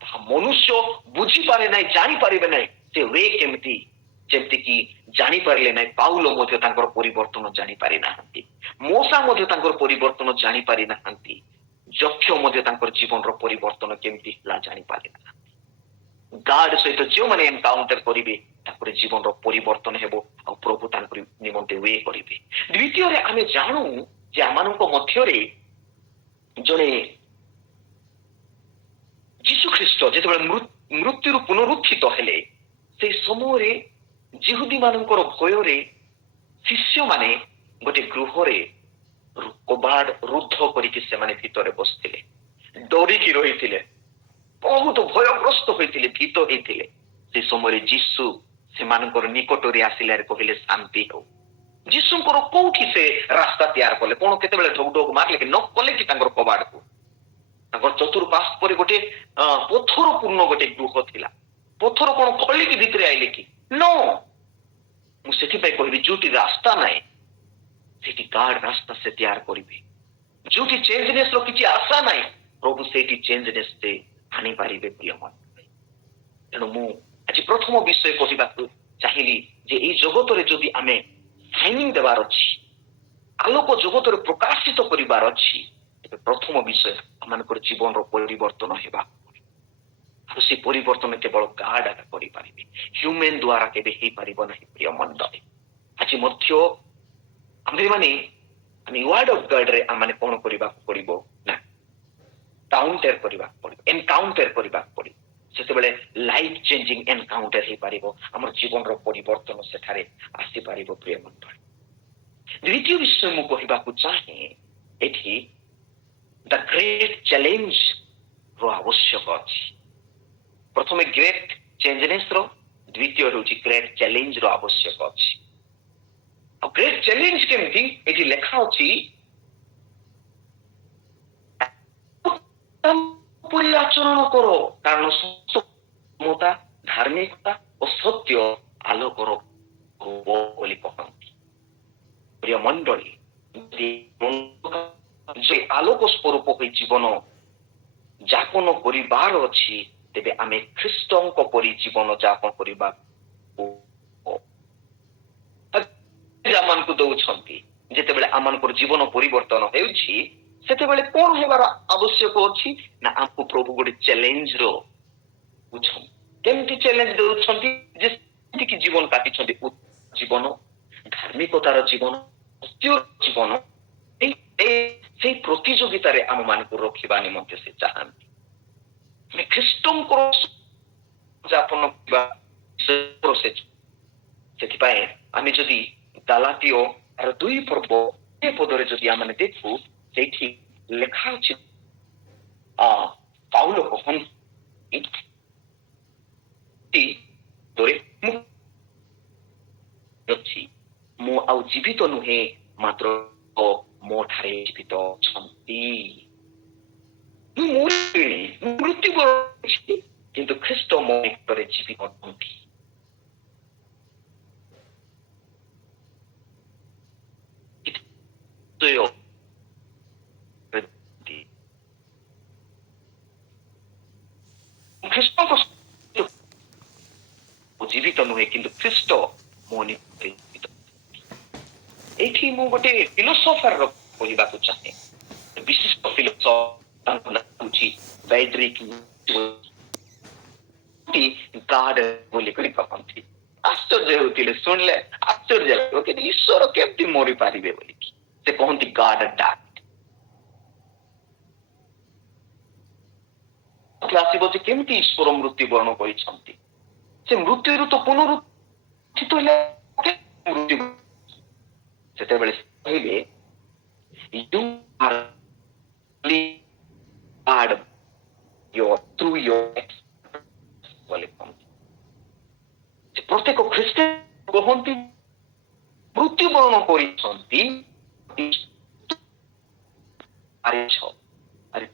ତାହା ମନୁଷ୍ୟ ବୁଝିପାରେ ନାହିଁ, ଜାଣିପାରିବେ ନାହିଁ ସେ ୱେ କେମିତି। ଯେମିତିକି ଜାଣିପାରିଲେ ନାହିଁ ପାଉଲ ମଧ୍ୟ ତାଙ୍କର ପରିବର୍ତ୍ତନ ଜାଣିପାରି ନାହାନ୍ତି, ମୂଷା ମଧ୍ୟ ତାଙ୍କର ପରିବର୍ତ୍ତନ ଜାଣିପାରି ନାହାନ୍ତି, ଯକ୍ଷ ମଧ୍ୟ ତାଙ୍କର ଜୀବନର ପରିବର୍ତ୍ତନ କେମିତି ହେଲା ଜାଣିପାରି ନାହାନ୍ତି। ଗାଡ୍ ସହିତ ଯେଉଁମାନେ ଏନକାଉଣ୍ଟର କରିବେ ତାଙ୍କର ଜୀବନର ପରିବର୍ତ୍ତନ ହେବ ଆଉ ପ୍ରଭୁ ତାଙ୍କ ନିମନ୍ତେ ୱେ କରିବେ। ଦ୍ୱିତୀୟରେ ଆମେ ଜାଣୁ ଯେ ଆମମାନଙ୍କ ମଧ୍ୟରେ ଜଣେ ଯୀଶୁ ଖ୍ରୀଷ୍ଟ ଯେତେବେଳେ ମୃତ୍ୟୁରୁ ପୁନରୁତ୍ଥିତ ହେଲେ ସେଇ ସମୟରେ ଜିହୁଦୀ ମାନଙ୍କର ଭୟରେ ଶିଷ୍ୟମାନେ ଗୋଟେ ଗୃହରେ କବାଟ ରୁଦ୍ଧ କରିକି ସେମାନେ ଭିତରେ ବସିଥିଲେ, ଡରିକି ରହିଥିଲେ, ବହୁତ ଭୟଗ୍ରସ୍ତ ହୋଇଥିଲେ, ଭୀତ ହେଇଥିଲେ। ସେ ସମୟରେ ଯୀଶୁ ସେମାନଙ୍କର ନିକଟରେ ଆସିଲେ କହିଲେ ଶାନ୍ତି ହଉ। ଯୀଶୁଙ୍କର କୋଉଠି ସେ ରାସ୍ତା ତିଆରି କଲେ? କଣ କେତେବେଳେ ଢୋକ ଢୋକ ମାରିଲେ କି ନ କଲେ କି ତାଙ୍କର କବାଟକୁ? ତାଙ୍କର ଚତୁଃପାର୍ଶ୍ୱରେ ଗୋଟେ ପଥର ପୂର୍ଣ୍ଣ ଗୋଟେ ଗୃହ ଥିଲା। ପଥର କଣ ଖୋଳିକି ଭିତରେ ଆଇଲେ କି? ନ, ମୁଁ ସେଥିପାଇଁ କହିବି ଯୋଉଠି ରାସ୍ତା ନାହିଁ ସେଠି ଗାଡ୍ ରାସ୍ତା ସେ ତିଆରି କରିବେ। ଯୋଉଠି ଚେଞ୍ଜନେସ୍ ର କିଛି ଆଶା ନାହିଁ ପ୍ରଭୁ ସେଇଠି ଚେଞ୍ଜନେସ୍ ସେ ଆଣିପାରିବେ ପ୍ରିୟମାନେ। ତେଣୁ ମୁଁ ଆଜି ପ୍ରଥମ ବିଷୟ କହିବାକୁ ଚାହିଁଲି ଯେ ଏଇ ଜଗତରେ ଯଦି ଆମେ ସାଇନିଂ ଦେବାର ଅଛି, ଆଲୋକ ଜଗତରେ ପ୍ରକାଶିତ କରିବାର ଅଛି, ତେବେ ପ୍ରଥମ ବିଷୟ ଆମମାନଙ୍କର ଜୀବନର ପରିବର୍ତ୍ତନ ହେବା। ଆଉ ସେ ପରିବର୍ତ୍ତନ କେବଳ ଗାଡ୍ ଆକା କରିପାରିବେ, ହ୍ୟୁମାନ୍ ଦ୍ୱାରା କେବେ ହେଇପାରିବ ନାହିଁ ପ୍ରିୟ ମଣ୍ଡଳୀ। ଆଜି ମଧ୍ୟ ଆମେ ୱାର୍ଡ ଅଫ ଗଡ୍ ରେ ଆମେ କଣ କରିବାକୁ ପଡିବ ନା କାଉଣ୍ଟର କରିବାକୁ ପଡିବ, ଏନକାଉଣ୍ଟର କରିବାକୁ ପଡିବ। ସେତେବେଳେ ଲାଇଫ ଚେଞ୍ଜିଂ ଏନକାଉଣ୍ଟର ହେଇପାରିବ, ଆମର ଜୀବନର ପରିବର୍ତ୍ତନ ସେଠାରେ ଆସିପାରିବ ପ୍ରିୟ ମଣ୍ଡଳୀ। ଦ୍ୱିତୀୟ ବିଷୟ ମୁଁ କହିବାକୁ ଚାହେଁ ଏଠି ଦ ଗ୍ରେଟ୍ ଚ୍ୟାଲେଞ୍ଜ ର ଆବଶ୍ୟକ ଅଛି। ପ୍ରଥମେ ଗ୍ରେଟ୍ ଚେଞ୍ଜନେସ୍ ର, ଦ୍ୱିତୀୟ ହେଉଛି ଗ୍ରେଟ୍ ଚ୍ୟାଲେଞ୍ଜ ର ଆବଶ୍ୟକ ଅଛି। ଆଉ ଗ୍ରେଟ୍ ଚ୍ୟାଲେଞ୍ଜ କେମିତି? ଏଠି ଲେଖା ଅଛି ଆଚରଣ କର, କାରଣ ସମତା, ଧାର୍ମିକତା ଓ ସତ୍ୟ ଆଲୋକର ବୋଲି କହନ୍ତି। ପ୍ରିୟ ମଣ୍ଡଳୀ, ଯେ ଆଲୋକ ସ୍ୱରୂପ ହୋଇ ଜୀବନ ଯାପନ କରିବାର ଅଛି, ତେବେ ଆମେ ଖ୍ରୀଷ୍ଟଙ୍କ ପରି ଜୀବନ ଯାପନ କରିବାକୁ ଆମମାନଙ୍କୁ ଦଉଛନ୍ତି। ଯେତେବେଳେ ଆମମାନଙ୍କର ଜୀବନ ପରିବର୍ତ୍ତନ ହେଉଛି ସେତେବେଳେ କଣ ହେବାର ଆବଶ୍ୟକ ଅଛି ନା ଆମକୁ ପ୍ରଭୁ ଗୋଟେ ଚ୍ୟାଲେଞ୍ଜ ର ବୁଝନ୍ତି। କେମିତି ଚ୍ୟାଲେଞ୍ଜ ଦଉଛନ୍ତି? ଯେତିକି ଜୀବନ କାଟିଛନ୍ତି, ଜୀବନ, ଧାର୍ମିକତାର ଜୀବନ, ସତ୍ୟର ଜୀବନ, ସେଇ ପ୍ରତିଯୋଗିତାରେ ଆମମାନଙ୍କୁ ରଖିବା ନିମନ୍ତେ ସେ ଚାହାନ୍ତି। ଆମେ ଖ୍ରୀଷ୍ଟଙ୍କର ଯାପନ କରିବା। ସେଥିପାଇଁ ଆମେ ଯଦି ଗାଲାତୀୟ 2 ପଦରେ ଯଦି ଆମେ ଦେଖୁ, ସେଇଠି ଲେଖା ଅଛି ପାଉଲ କହନ୍ତି ମୁଁ ଆଉ ଜୀବିତ ନୁହେଁ, ମାତ୍ର ମୋ ଠାରେ ଜୀବିତ ଅଛନ୍ତି। ମୁଁ ମୃତ୍ୟୁବରଣ କରିଛି, କିନ୍ତୁ ଖ୍ରୀଷ୍ଟ ମୋ ନିକଟରେ ଜୀବିତ ଅଛନ୍ତି। ଖ୍ରୀଷ୍ଟଙ୍କ ଜୀବିତ ନୁହେଁ, କିନ୍ତୁ ଖ୍ରୀଷ୍ଟ ମୋ ନିକଟରେ ଜୀବିତ। ଏଇଠି ମୁଁ ଗୋଟେ ଫିଲୋସଫର କହିବାକୁ ଚାହେଁ, ବିଶିଷ୍ଟ ଫିଲୋସଫର, ତାଙ୍କ ନାଁ ହେଉଛି ଫ୍ରେଡରିକ୍ ଗାର୍ଡ ବୋଲି କରି କହନ୍ତି। ଆଶ୍ଚର୍ଯ୍ୟ ହେଉଥିଲେ, ଶୁଣିଲେ ଆଶ୍ଚର୍ଯ୍ୟ ଲାଗିବ, କିନ୍ତୁ ଈଶ୍ୱର କେମିତି ମରିପାରିବେ ବୋଲିକି ସେ କହନ୍ତି ଗାର୍ଡ ଡାକ୍। ଆସିବ ଯେ କେମିତି ଈଶ୍ୱର ମୃତ୍ୟୁବରଣ କରିଛନ୍ତି? ସେ ମୃତ୍ୟୁରୁ ତ ପୁନରୁତ୍ଥିତ ହେଲେ ସେତେବେଳେ କହିଲେ ପ୍ରତ୍ୟେକ ଖ୍ରୀଷ୍ଟିଆନ କହନ୍ତି ମୃତ୍ୟୁବରଣ କରିଛନ୍ତି,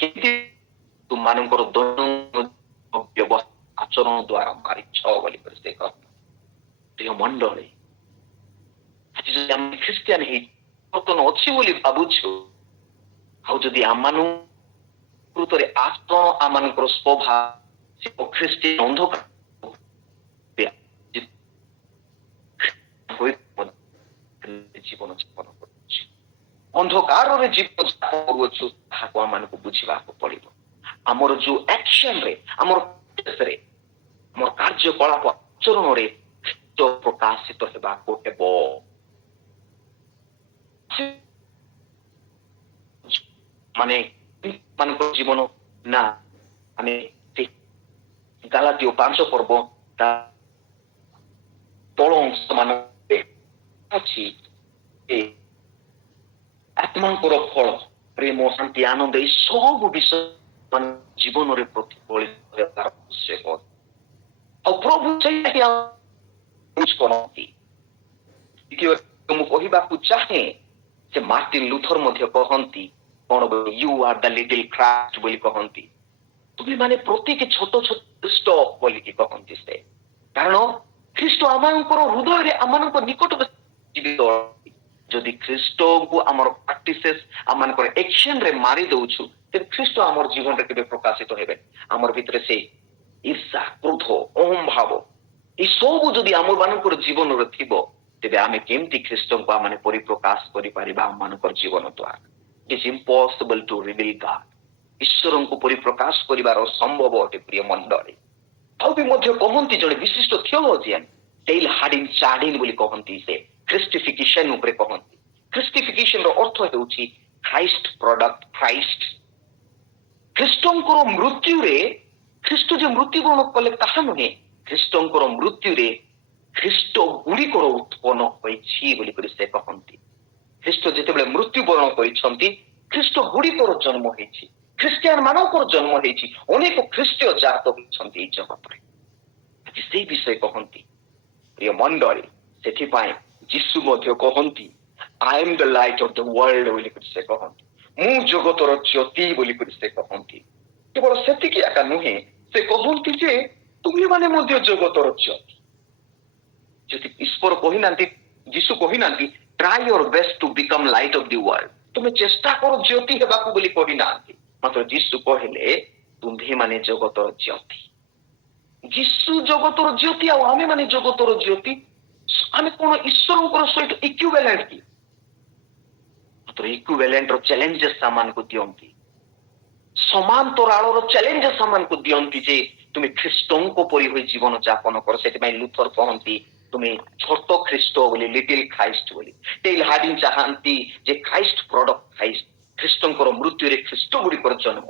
କେମିତି ତୁମମାନଙ୍କର ଦୈନନ୍ଦିନ ଆଚରଣ ଦ୍ୱାରା ମାରିଛ ବୋଲି ସେ କହନ୍ତି। ପ୍ରିୟ ମଣ୍ଡଳୀ, ଆଜି ଯଦି ଆମେ ଖ୍ରୀଷ୍ଟିଆନ ହେଇ ବର୍ତ୍ତମାନ ଅଛି ବୋଲି ଭାବୁଛୁ, ଆଉ ଯଦି ଆମମାନଙ୍କ ଆଚରଣ, ଆମମାନଙ୍କର ସ୍ୱଭାବ ଖ୍ରୀଷ୍ଟିଆନ ଅନ୍ଧକାର ଜୀବନ ଯାପନ କରୁଛୁ, ଅନ୍ଧକାରରେ ଜୀବନ ଯାପନ କରୁଅଛୁ, ତାହାକୁ ଆମମାନଙ୍କୁ ବୁଝିବାକୁ ପଡିବ। ଆମର ଯୋଉ ଆକ୍ସନରେ, ଆମର ଆମର କାର୍ଯ୍ୟକଳାପ ଆଚରଣରେ ପ୍ରକାଶିତ ହେବାକୁ ହେବ। ମାନେ ମାନଙ୍କର ଜୀବନ ନା ଆମେ ଗାଲାତୀୟ 5 ପର୍ବ ତା ତଳ ଅଂଶ ମାନଙ୍କରେ ଅଛି ଯେ ଆତ୍ମାଙ୍କର ଫଳ ପ୍ରେମ, ଶାନ୍ତି, ଆନନ୍ଦ ଏଇ ସବୁ ବିଷୟ ଜୀବନରେ ପ୍ରତିଫଳିତ ହେବାର ଆବଶ୍ୟକ। ଆଉ ପ୍ରଭୁ ସେଇଟାକି କରନ୍ତି। ମୁଁ କହିବାକୁ ଚାହେଁ ଯେ ମାର୍ଟିନ ଲୁଥର ମଧ୍ୟ କହନ୍ତି କଣ, ୟୁ ଆର୍ ଦ ଲିଟିଲ ଖ୍ରାଇଷ୍ଟ ବୋଲି କହନ୍ତି। ତୁମେ ମାନେ ପ୍ରତ୍ୟେକ ଛୋଟ ଛୋଟ ଖ୍ରୀଷ୍ଟ ବୋଲିକି କହନ୍ତି ସେ। କାରଣ ଖ୍ରୀଷ୍ଟ ଆମଙ୍କର ହୃଦୟରେ ଆମମାନଙ୍କ ନିକଟରେ ଜୀବିତ। ଯଦି ଖ୍ରୀଷ୍ଟଙ୍କୁ ଆମର ପ୍ରାକ୍ଟିସେସ୍ ଆମମାନଙ୍କର ଏକ୍ସନରେ ମାରି ଦଉଛୁ, ତେବେ ଖ୍ରୀଷ୍ଟ ଆମର ଜୀବନରେ କେବେ ପ୍ରକାଶିତ ହେବେ? ଆମର ଭିତରେ ସେ ଈର୍ଷା, କ୍ରୋଧ, ଅହଂ ଭାବ এই ସବୁ ଯଦି ଆମମାନଙ୍କର ଜୀବନରେ ଥିବ, ତେବେ ଆମେ କେମିତି ଖ୍ରୀଷ୍ଟଙ୍କୁ ଆମେ ପରିପ୍ରକାଶ କରିପାରିବା ଆମମାନଙ୍କର ଜୀବନ ଦ୍ୱାରା? It is impossible to reveal God. ଈଶ୍ୱରଙ୍କୁ ପରିପ୍ରକାଶ କରିବାର ସମ୍ଭବ ଅଟେ ପ୍ରିୟ ମଣ୍ଡଳୀ। ଆଉ ବି ମଧ୍ୟ କହନ୍ତି ଜଣେ ବିଶିଷ୍ଟ ଥିଓଲୋଜିଆନ ଟେଇଲ ହାର୍ଡିନ୍ ଚାର୍ଡିନ ବୋଲି କହନ୍ତି, ସେ ଖ୍ରୀଷ୍ଟିଫିକେସନ ଉପରେ କହନ୍ତି। ଖ୍ରୀଷ୍ଟିଫିକେସନର ଅର୍ଥ ହେଉଛି ଖ୍ରାଇଷ୍ଟ ପ୍ରଡକ୍ଟ ଖ୍ରାଇଷ୍ଟ। ଖ୍ରୀଷ୍ଟଙ୍କର ମୃତ୍ୟୁରେ, ଖ୍ରୀଷ୍ଟ ଯେ ମୃତ୍ୟୁବରଣ କଲେ ତାହା ନୁହେଁ, ଖ୍ରୀଷ୍ଟଙ୍କର ମୃତ୍ୟୁରେ ଖ୍ରୀଷ୍ଟ ଗୁଡ଼ିକର ଉତ୍ପନ୍ନ ହୋଇଛି ବୋଲିକରି ସେ କହନ୍ତି। ଖ୍ରୀଷ୍ଟ ଯେତେବେଳେ ମୃତ୍ୟୁବରଣ କରିଛନ୍ତି, ଖ୍ରୀଷ୍ଟ ଗୁଡ଼ିକର ଜନ୍ମ ହେଇଛି, ଖ୍ରୀଷ୍ଟିଆନ ମାନଙ୍କର ଜନ୍ମ ହେଇଛି, ଅନେକ ଖ୍ରୀଷ୍ଟୀୟ ଜାତ ହୋଇଛନ୍ତି ଏଇ ଜଗତରେ। ସେଇ ବିଷୟ କହନ୍ତି ପ୍ରିୟ ମଣ୍ଡଳୀ। ସେଥିପାଇଁ ଯୀଶୁ ମଧ୍ୟ କହନ୍ତି I M the light of the world ବୋଲିକରି ସେ କହନ୍ତି। ମୁଁ ଜଗତର ଜ୍ୟୋତି ବୋଲିକରି ସେ କହନ୍ତି। କେବଳ ସେତିକି ଏକା ନୁହେଁ, ସେ କହନ୍ତି ଯେ ତୁମେ ମାନେ ମଧ୍ୟ ଜଗତର ଜ୍ୟୋତି। ଯଦି ଈଶ୍ୱର କହିନାହାନ୍ତି, ଯୀଶୁ କହିନାହାନ୍ତି try your best to become light of the world, ତୁମେ ଚେଷ୍ଟା କର ଜ୍ୟୋତି ହେବାକୁ ବୋଲି କହିନାହାନ୍ତି। ମାତ୍ର ଯୀଶୁ କହିଲେ ତୁମ୍ଭେ ମାନେ ଜଗତର ଜ୍ୟୋତି। ଯୀଶୁ ଜଗତର ଜ୍ୟୋତି ଆଉ ଆମେ ମାନେ ଜଗତର ଜ୍ୟୋତି। ଆମେ କଣ ଈଶ୍ୱରଙ୍କର ସହିତ ଇକ୍ୟୁଭାଲେଣ୍ଟ କି? ମାତ୍ର ଇକ୍ୟୁଭାଲେଣ୍ଟର ଚ୍ୟାଲେଞ୍ଜେସ୍ ଆମମାନଙ୍କୁ ଦିଅନ୍ତି, ସମାନ୍ତରାଳର ଚ୍ୟାଲେଞ୍ଜେସ୍ ଆମମାନଙ୍କୁ ଦିଅନ୍ତି ଯେ ତୁମେ ଖ୍ରୀଷ୍ଟଙ୍କ ପରି ହୋଇ ଜୀବନ ଯାପନ କର। ସେଥିପାଇଁ ଲୁଥର କହନ୍ତି ତୁମେ ଛୋଟ ଖ୍ରୀଷ୍ଟ ବୋଲି, ଲିଟିଲ ଖ୍ରାଇଷ୍ଟ ବୋଲି। ଟେଇଲ ହାର୍ଡିନ୍ ଚାହାନ୍ତି ଯେ ଖ୍ରାଇଷ୍ଟ ପ୍ରଡକ୍ଟ ଖ୍ରାଇଷ୍ଟ, ଖ୍ରୀଷ୍ଟଙ୍କର ମୃତ୍ୟୁରେ ଖ୍ରୀଷ୍ଟ ଗୁଡ଼ିକର ଜନ୍ମ।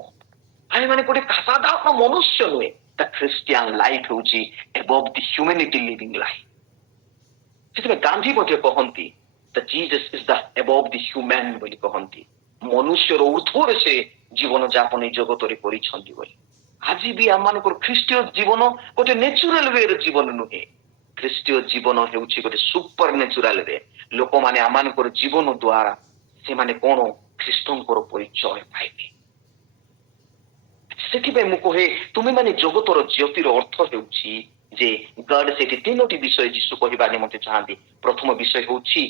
ଆମେ ମାନେ ଗୋଟେ ସାଧାରଣ ମନୁଷ୍ୟ ନୁହେଁ। ଦ ଖ୍ରୀଷ୍ଟିଆନ ଲାଇଫ ହେଉଛି ଏବଭ୍ ଦି ହ୍ୟୁମାନିଟି ଲିଭିଂ ଲାଇଫ। ସେଥିପାଇଁ ଗାନ୍ଧୀ ମଧ୍ୟ କହନ୍ତି ଦ ଜିଜସ୍ ଇଜ ଦ ଏବଭ୍ ଦି ହ୍ୟୁମାନ ବୋଲି କହନ୍ତି। ମନୁଷ୍ୟର ଊର୍ଦ୍ଧ୍ୱରେ ସେ ଜୀବନ ଯାପନ ଏଇ ଜଗତରେ କରିଛନ୍ତି ବୋଲି। ଆଜି ବି ଆମମାନଙ୍କର ଖ୍ରୀଷ୍ଟୀୟ ଜୀବନ ଗୋଟେ ନ୍ୟାଚୁରାଲ ୱେର ଜୀବନ ନୁହେଁ। ଖ୍ରୀଷ୍ଟୀୟ ଜୀବନ ହେଉଛି ଗୋଟେ ସୁପର ନ୍ୟାଚୁରାଲ ୱେ। ଲୋକମାନେ ଆମମାନଙ୍କର ଜୀବନ ଦ୍ୱାରା ସେମାନେ କଣ ଖ୍ରୀଷ୍ଟଙ୍କର ପରିଚୟ ପାଇବେ। ସେଥିପାଇଁ ମୁଁ କହେ ତୁମେ ମାନେ ଜଗତର ଜ୍ୟୋତିର ଅର୍ଥ ହେଉଛି ଯେ ଗଡ୍ ସେଠି 3ଟି ବିଷୟ ଯୀଶୁ କହିବା ନିମନ୍ତେ ଚାହାନ୍ତି। ପ୍ରଥମ ବିଷୟ ହେଉଛି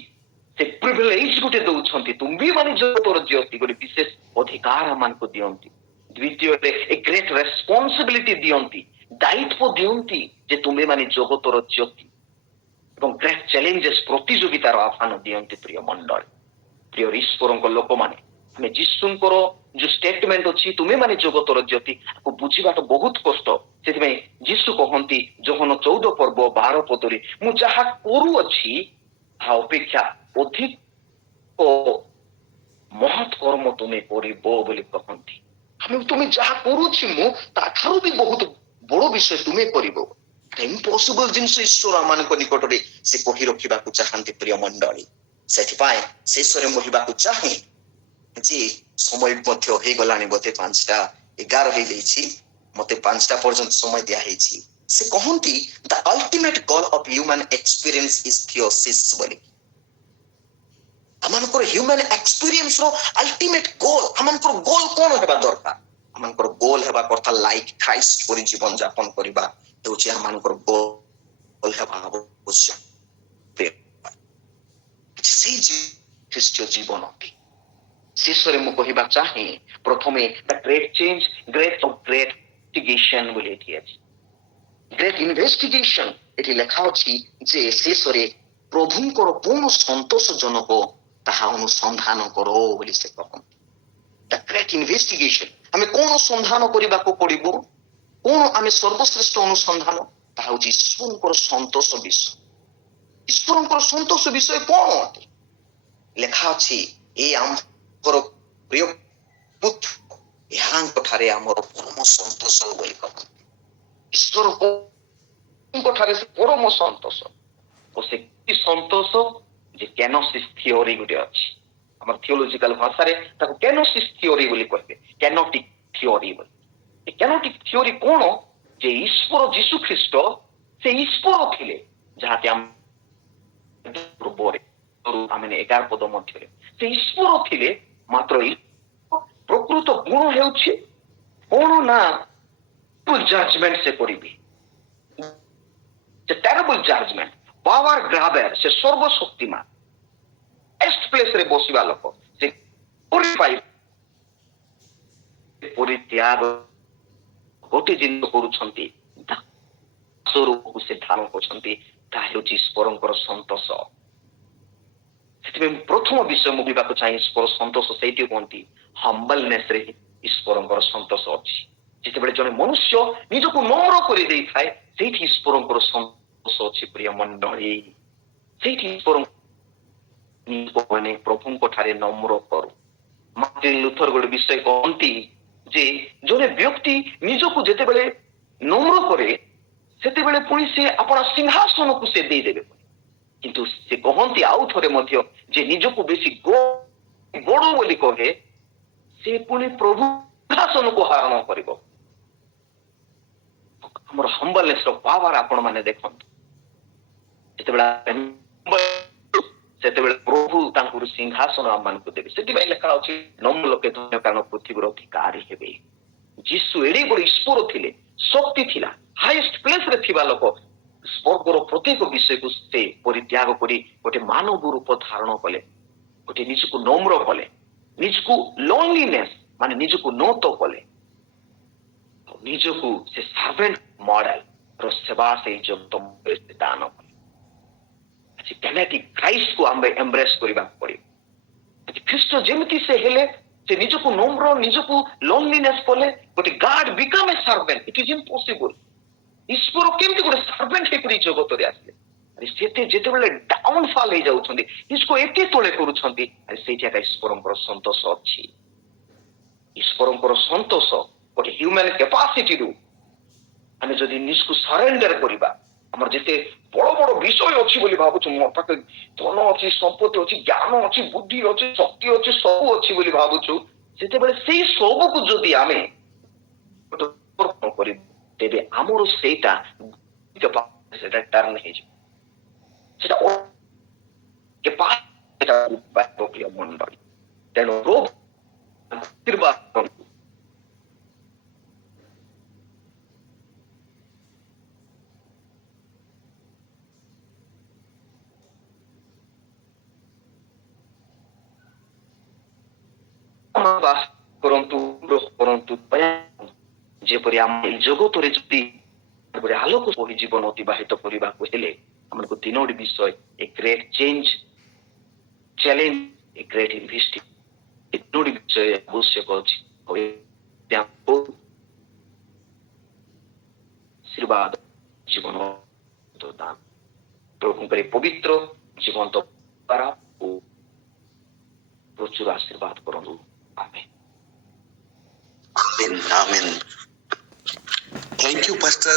ସେ ପ୍ରିଭିଲେଜ ଗୋଟେ ଦଉଛନ୍ତି, ତୁମେ ମାନେ ଜଗତର ଜ୍ୟୋତି, ଗୋଟେ ବିଶେଷ ଅଧିକାର ଆମମାନଙ୍କୁ ଦିଅନ୍ତି। ଦ୍ୱିତୀୟରେ ଏ ଗ୍ରେଟ୍ ରେସ୍ପନ୍ସିବିଲିଟି ଦିଅନ୍ତି, ଦାୟିତ୍ୱ ଦିଅନ୍ତି ଯେ ତୁମେ ମାନେ ଜଗତର ଜ୍ୟୋତି। ଏବଂ ଗ୍ରେଟ୍ ଚ୍ୟାଲେଞ୍ଜେସ୍, ପ୍ରତିଯୋଗିତାର ଆହ୍ୱାନ ଦିଅନ୍ତି। ପ୍ରିୟ ମଣ୍ଡଳୀ, ପ୍ରିୟ ଈଶ୍ୱରଙ୍କ ଲୋକମାନେ, ଆମେ ଯୀଶୁଙ୍କର ଯୋଉ ଷ୍ଟେଟମେଣ୍ଟ ଅଛି ତୁମେ ମାନେ ଜଗତର ଜ୍ୟୋତି, ଆକୁ ବୁଝିବାଟା ବହୁତ କଷ୍ଟ। ସେଥିପାଇଁ ଯୀଶୁ କହନ୍ତି ଯୋହନ 14 ପର୍ବ 12 ପଦରେ, ମୁଁ ଯାହା କରୁଅଛି ତାହା ଅପେକ୍ଷା ଅଧିକ ମହତ୍ କର୍ମ ତୁମେ କରିବ ବୋଲି କହନ୍ତି। ଆମେ ତୁମେ ଯାହା କରୁଛି ମୁଁ ତାଠାରୁ ବି ବହୁତ ବଡ ବିଷୟ ତୁମେ କରିବ। ଇମ୍ପସିବଲ ଜିନିଷ ଈଶ୍ୱର ଆମମାନଙ୍କ ନିକଟରେ ସେ କହି ରଖିବାକୁ ଚାହାନ୍ତି। ପ୍ରିୟ ମଣ୍ଡଳୀ, ସେଥିପାଇଁ ଶେଷରେ କହିବାକୁ ଚାହେଁ ଯେ ସମୟ ମଧ୍ୟ ହେଇଗଲାଣି, ବୋଧେ 5:11 ହେଇଯାଇଛି, ମତେ 5ଟା ପର୍ଯ୍ୟନ୍ତ ସମୟ ଦିଆ ହେଇଛି। ସେ କହନ୍ତି the ultimate goal of human experience is theosis ବୋଲି। ଆମମାନଙ୍କର ହ୍ୟୁମାନ ଏକ୍ସପିରିଏନ୍ସ ର ଅଲ୍ଟିମେଟ ଗୋଲ, ଆମମାନଙ୍କର ଗୋଲ କଣ ହେବା ଦରକାର? ଆମମାନଙ୍କର ଗୋଲ ହେବା କଥା ଲାଇକ୍ ଖ୍ରାଇଷ୍ଟ ପରି ଜୀବନ ଯାପନ କରିବା ହେଉଛି ଆମମାନଙ୍କର ଗୋଲ ହେବା ଆବଶ୍ୟକ। ସେଇ ଖ୍ରୀଷ୍ଟୀୟ ଜୀବନ ଅଟେ। ଶେଷରେ ମୁଁ କହିବା ଚାହେଁ ପ୍ରଥମେ the great change, great of great investigation ବୋଲି ଏଠି ଅଛି। ଗ୍ରେଟ୍ ଇନଭେଷ୍ଟିଗେସନ ଏଠି ଲେଖା ଅଛି ଯେ ଶେଷରେ ପ୍ରଭୁଙ୍କର କଣ ସନ୍ତୋଷଜନକ ତାହା ଅନୁସନ୍ଧାନ କର ବୋଲି ସେ କହନ୍ତି। The great investigation, ଆମେ କଣ ସନ୍ଧାନ କରିବାକୁ ପଡିବ, କଣ ଆମେ ସର୍ବଶ୍ରେଷ୍ଠ ଅନୁସନ୍ଧାନ, ତାହା ହଉଛି ଈଶ୍ୱରଙ୍କର ସନ୍ତୋଷ ବିଷୟ। ଈଶ୍ୱରଙ୍କର ସନ୍ତୋଷ ବିଷୟ କଣ ଅଟେ? ଲେଖା ଅଛି, ଏଇ ଆମର ପ୍ରିୟ ପୁତ୍ର ଏହାଙ୍କ ଠାରେ ଆମର ପରମ ସନ୍ତୋଷ ବୋଲି କହନ୍ତି। ଈଶ୍ୱରଙ୍କ ଠାରେ ସେ ପରମ ସନ୍ତୋଷ। ଓ ସେ କି ସନ୍ତୋଷ ଯେ କେନୋସିସ୍ ଥିଓରି ଗୋଟେ ଅଛି, ଆମର ଥିଓଲୋଜିକାଲ ଭାଷାରେ ତାକୁ କେନୋସିସ୍ ଥିଓରି ବୋଲି କହିବେ, କେନୋଟିକ୍ ଥିଓରି ବୋଲି। ଏ କେନୋଟିକ୍ ଥିଓରି କଣ? ଯେ ଈଶ୍ୱର ଯୀଶୁ ଖ୍ରୀଷ୍ଟ ସେ ଈଶ୍ୱର ଥିଲେ, ଯାହାକି ଆମେ 11 ପଦ ମଧ୍ୟରେ ସେ ଈଶ୍ୱର ଥିଲେ, ମାତ୍ର ପ୍ରକୃତ ଗୁଣ ହେଉଛି କଣ ନା ଜଜମେଣ୍ଟ ସେ କରିବେ, ଟେରିବଲ ଜଜମେଣ୍ଟ, ପାୱାର ଗ୍ରାବେର, ସେ ସର୍ବଶକ୍ତିମାନ, ଏଷ୍ଟ ପ୍ଲେସ ରେ ବସିବା ଲୋକ, ସେ ପରିତ୍ୟାଗ ଗୋଟେ ଜିନିଷ କରୁଛନ୍ତି, ସ୍ୱରୂପକୁ ସେ ଧାରଣ କରୁଛନ୍ତି, ତାହା ହେଉଛି ଈଶ୍ୱରଙ୍କର ସନ୍ତୋଷ। ସେଥିପାଇଁ ପ୍ରଥମ ବିଷୟ ମୁଁ କହିବାକୁ ଚାହେଁ, ଈଶ୍ୱର ସନ୍ତୋଷ ସେଇଠି କୁହନ୍ତି ହମ୍ବଲନେସ ରେ ଈଶ୍ୱରଙ୍କର ସନ୍ତୋଷ ଅଛି। ଯେତେବେଳେ ଜଣେ ମନୁଷ୍ୟ ନିଜକୁ ନମ୍ର କରିଦେଇଥାଏ, ସେଇଠି ଈଶ୍ୱରଙ୍କର ସନ୍ତୋଷ ଅଛି। ପ୍ରିୟ ମଣ୍ଡଳୀ, ସେଇଠି ଈଶ୍ୱର ମାନେ ପ୍ରଭୁଙ୍କ ଠାରେ ନମ୍ର କରୁ। ମାର୍ଟିନ ଲୁଥର ଗୋଟେ ବିଷୟ କହନ୍ତି ଯେ ଜଣେ ବ୍ୟକ୍ତି ନିଜକୁ ଯେତେବେଳେ ନମ୍ର କରେ, ସେତେବେଳେ ପୁଣି ସେ ଆପଣା ସିଂହାସନକୁ ସେ ଦେଇଦେବେ। କିନ୍ତୁ ସେ କହନ୍ତି ଆଉ ଥରେ ମଧ୍ୟ, ଯେ ନିଜକୁ ବେଶୀ ବଡ ବୋଲି କହେ, ସେ ପୁଣି ପ୍ରଭୁ ସିଂହାସନକୁ ହରଣ କରିବ। ଆମର ହମ୍ବଲନେସ ର ପାୱାର ଆପଣ ମାନେ ଦେଖନ୍ତୁ। ସେତେବେଳେ ପ୍ରଭୁ ତାଙ୍କର ସିଂହାସନ ଆମମାନଙ୍କୁ ଦେବେ। ସେଥିପାଇଁ ଲେଖା ଅଛି, ନମ୍ର ଲୋକେ ଧନ୍ୟ, କାରଣ ପୃଥିବୀର ଅଧିକାରୀ ହେବେ। ଯୀଶୁ ଏଡେ ବଡ ଈଶ୍ୱର ଥିଲେ, ଶକ୍ତି ଥିଲା, ହାଇଏଷ୍ଟ ପ୍ଲେସ ରେ ଥିବା ଲୋକ, ସ୍ୱର୍ଗର ପ୍ରତ୍ୟେକ ବିଷୟକୁ ସେ ପରିତ୍ୟାଗ କରି ଗୋଟେ ମାନବ ରୂପ ଧାରଣ କଲେ, ଗୋଟେ ନିଜକୁ ନମ୍ର କଲେ, ନିଜକୁ ଲୋନଲିନେସ ମାନେ ନିଜକୁ ନତ କଲେ, ନିଜକୁ ସେ ସର୍ଭେଣ୍ଟ ମଡେଲ ର ସେବା ସେଇ ଜଗତରେ ଦାନ କଲେ। ଖ୍ରାଇଷ୍ଟକୁ ଆମେ ଏମ୍ବ୍ରେସ କରିବାକୁ ପଡିବ। ଖ୍ରୀଷ୍ଟ ଯେମିତି ସେ ହେଲେ, ସେ ନିଜକୁ ନମ୍ର, ନିଜକୁ ଲୋନଲିନେସ କଲେ, ଗୋଟେ guard BCom A servant. Eat is impossible. ଈଶ୍ୱର କେମିତି ଗୋଟେ ସର୍ଭେଣ୍ଟ ହେଇକରି ଜଗତରେ ଆସିଲେ? ସେତେ ଯେତେବେଳେ ଡାଉନଫଲ ହେଇଯାଉଛନ୍ତି, ନିଜକୁ ଏତେ ତଳେ କରୁଛନ୍ତି, ସେଇଠି ଏକା ଈଶ୍ୱରଙ୍କର ସନ୍ତୋଷ ଅଛି। ଈଶ୍ୱରଙ୍କର ସନ୍ତୋଷ ଗୋଟେ ହ୍ୟୁମାନ କାପାସିଟିରୁ ଆମେ ଯଦି ନିଜକୁ ସରେଣ୍ଡର କରିବା, ଆମର ଯେତେ ବଡ ବଡ ବିଷୟ ଅଛି ବୋଲି ଭାବୁଛୁ, ମୋ ପାଖରେ ଧନ ଅଛି, ସମ୍ପତ୍ତି ଅଛି, ଜ୍ଞାନ ଅଛି, ବୁଦ୍ଧି ଅଛି, ଶକ୍ତି ଅଛି, ସବୁ ଅଛି ବୋଲି ଭାବୁଛୁ, ସେତେବେଳେ ସେଇ ସବୁକୁ ଯଦି ଆମେ କରିବୁ, ତେବେ ଆମର ସେଇଟା ଟର୍ନ ହେଇଯିବ। ସେଟା ମଣ୍ଡଳୀ, ତେଣୁ ଆଶୀର୍ବାଦ କରନ୍ତୁ, ଯେପରି ଆମ ଏଇ ଜଗତରେ ଯଦି ଆଲୋକ ବହି ଜୀବନ ଅତିବାହିତ କରିବାକୁ ହେଲେ, ଆମକୁ ତିନୋଟି ବିଷୟ, a great change, challenge, a great investee, ଏ ତିନୋଟି ବିଷୟ ଆବଶ୍ୟକ ଅଛି। ଆଶୀର୍ବାଦ ଜୀବନ ଦାନ, ପ୍ରଭୁଙ୍କର ପବିତ୍ର ଜୀବନ୍ତ ଓ ପ୍ରଚୁର ଆଶୀର୍ବାଦ କରନ୍ତୁ। ଆମେନ୍। Amen. Amen. Thank you, Pastor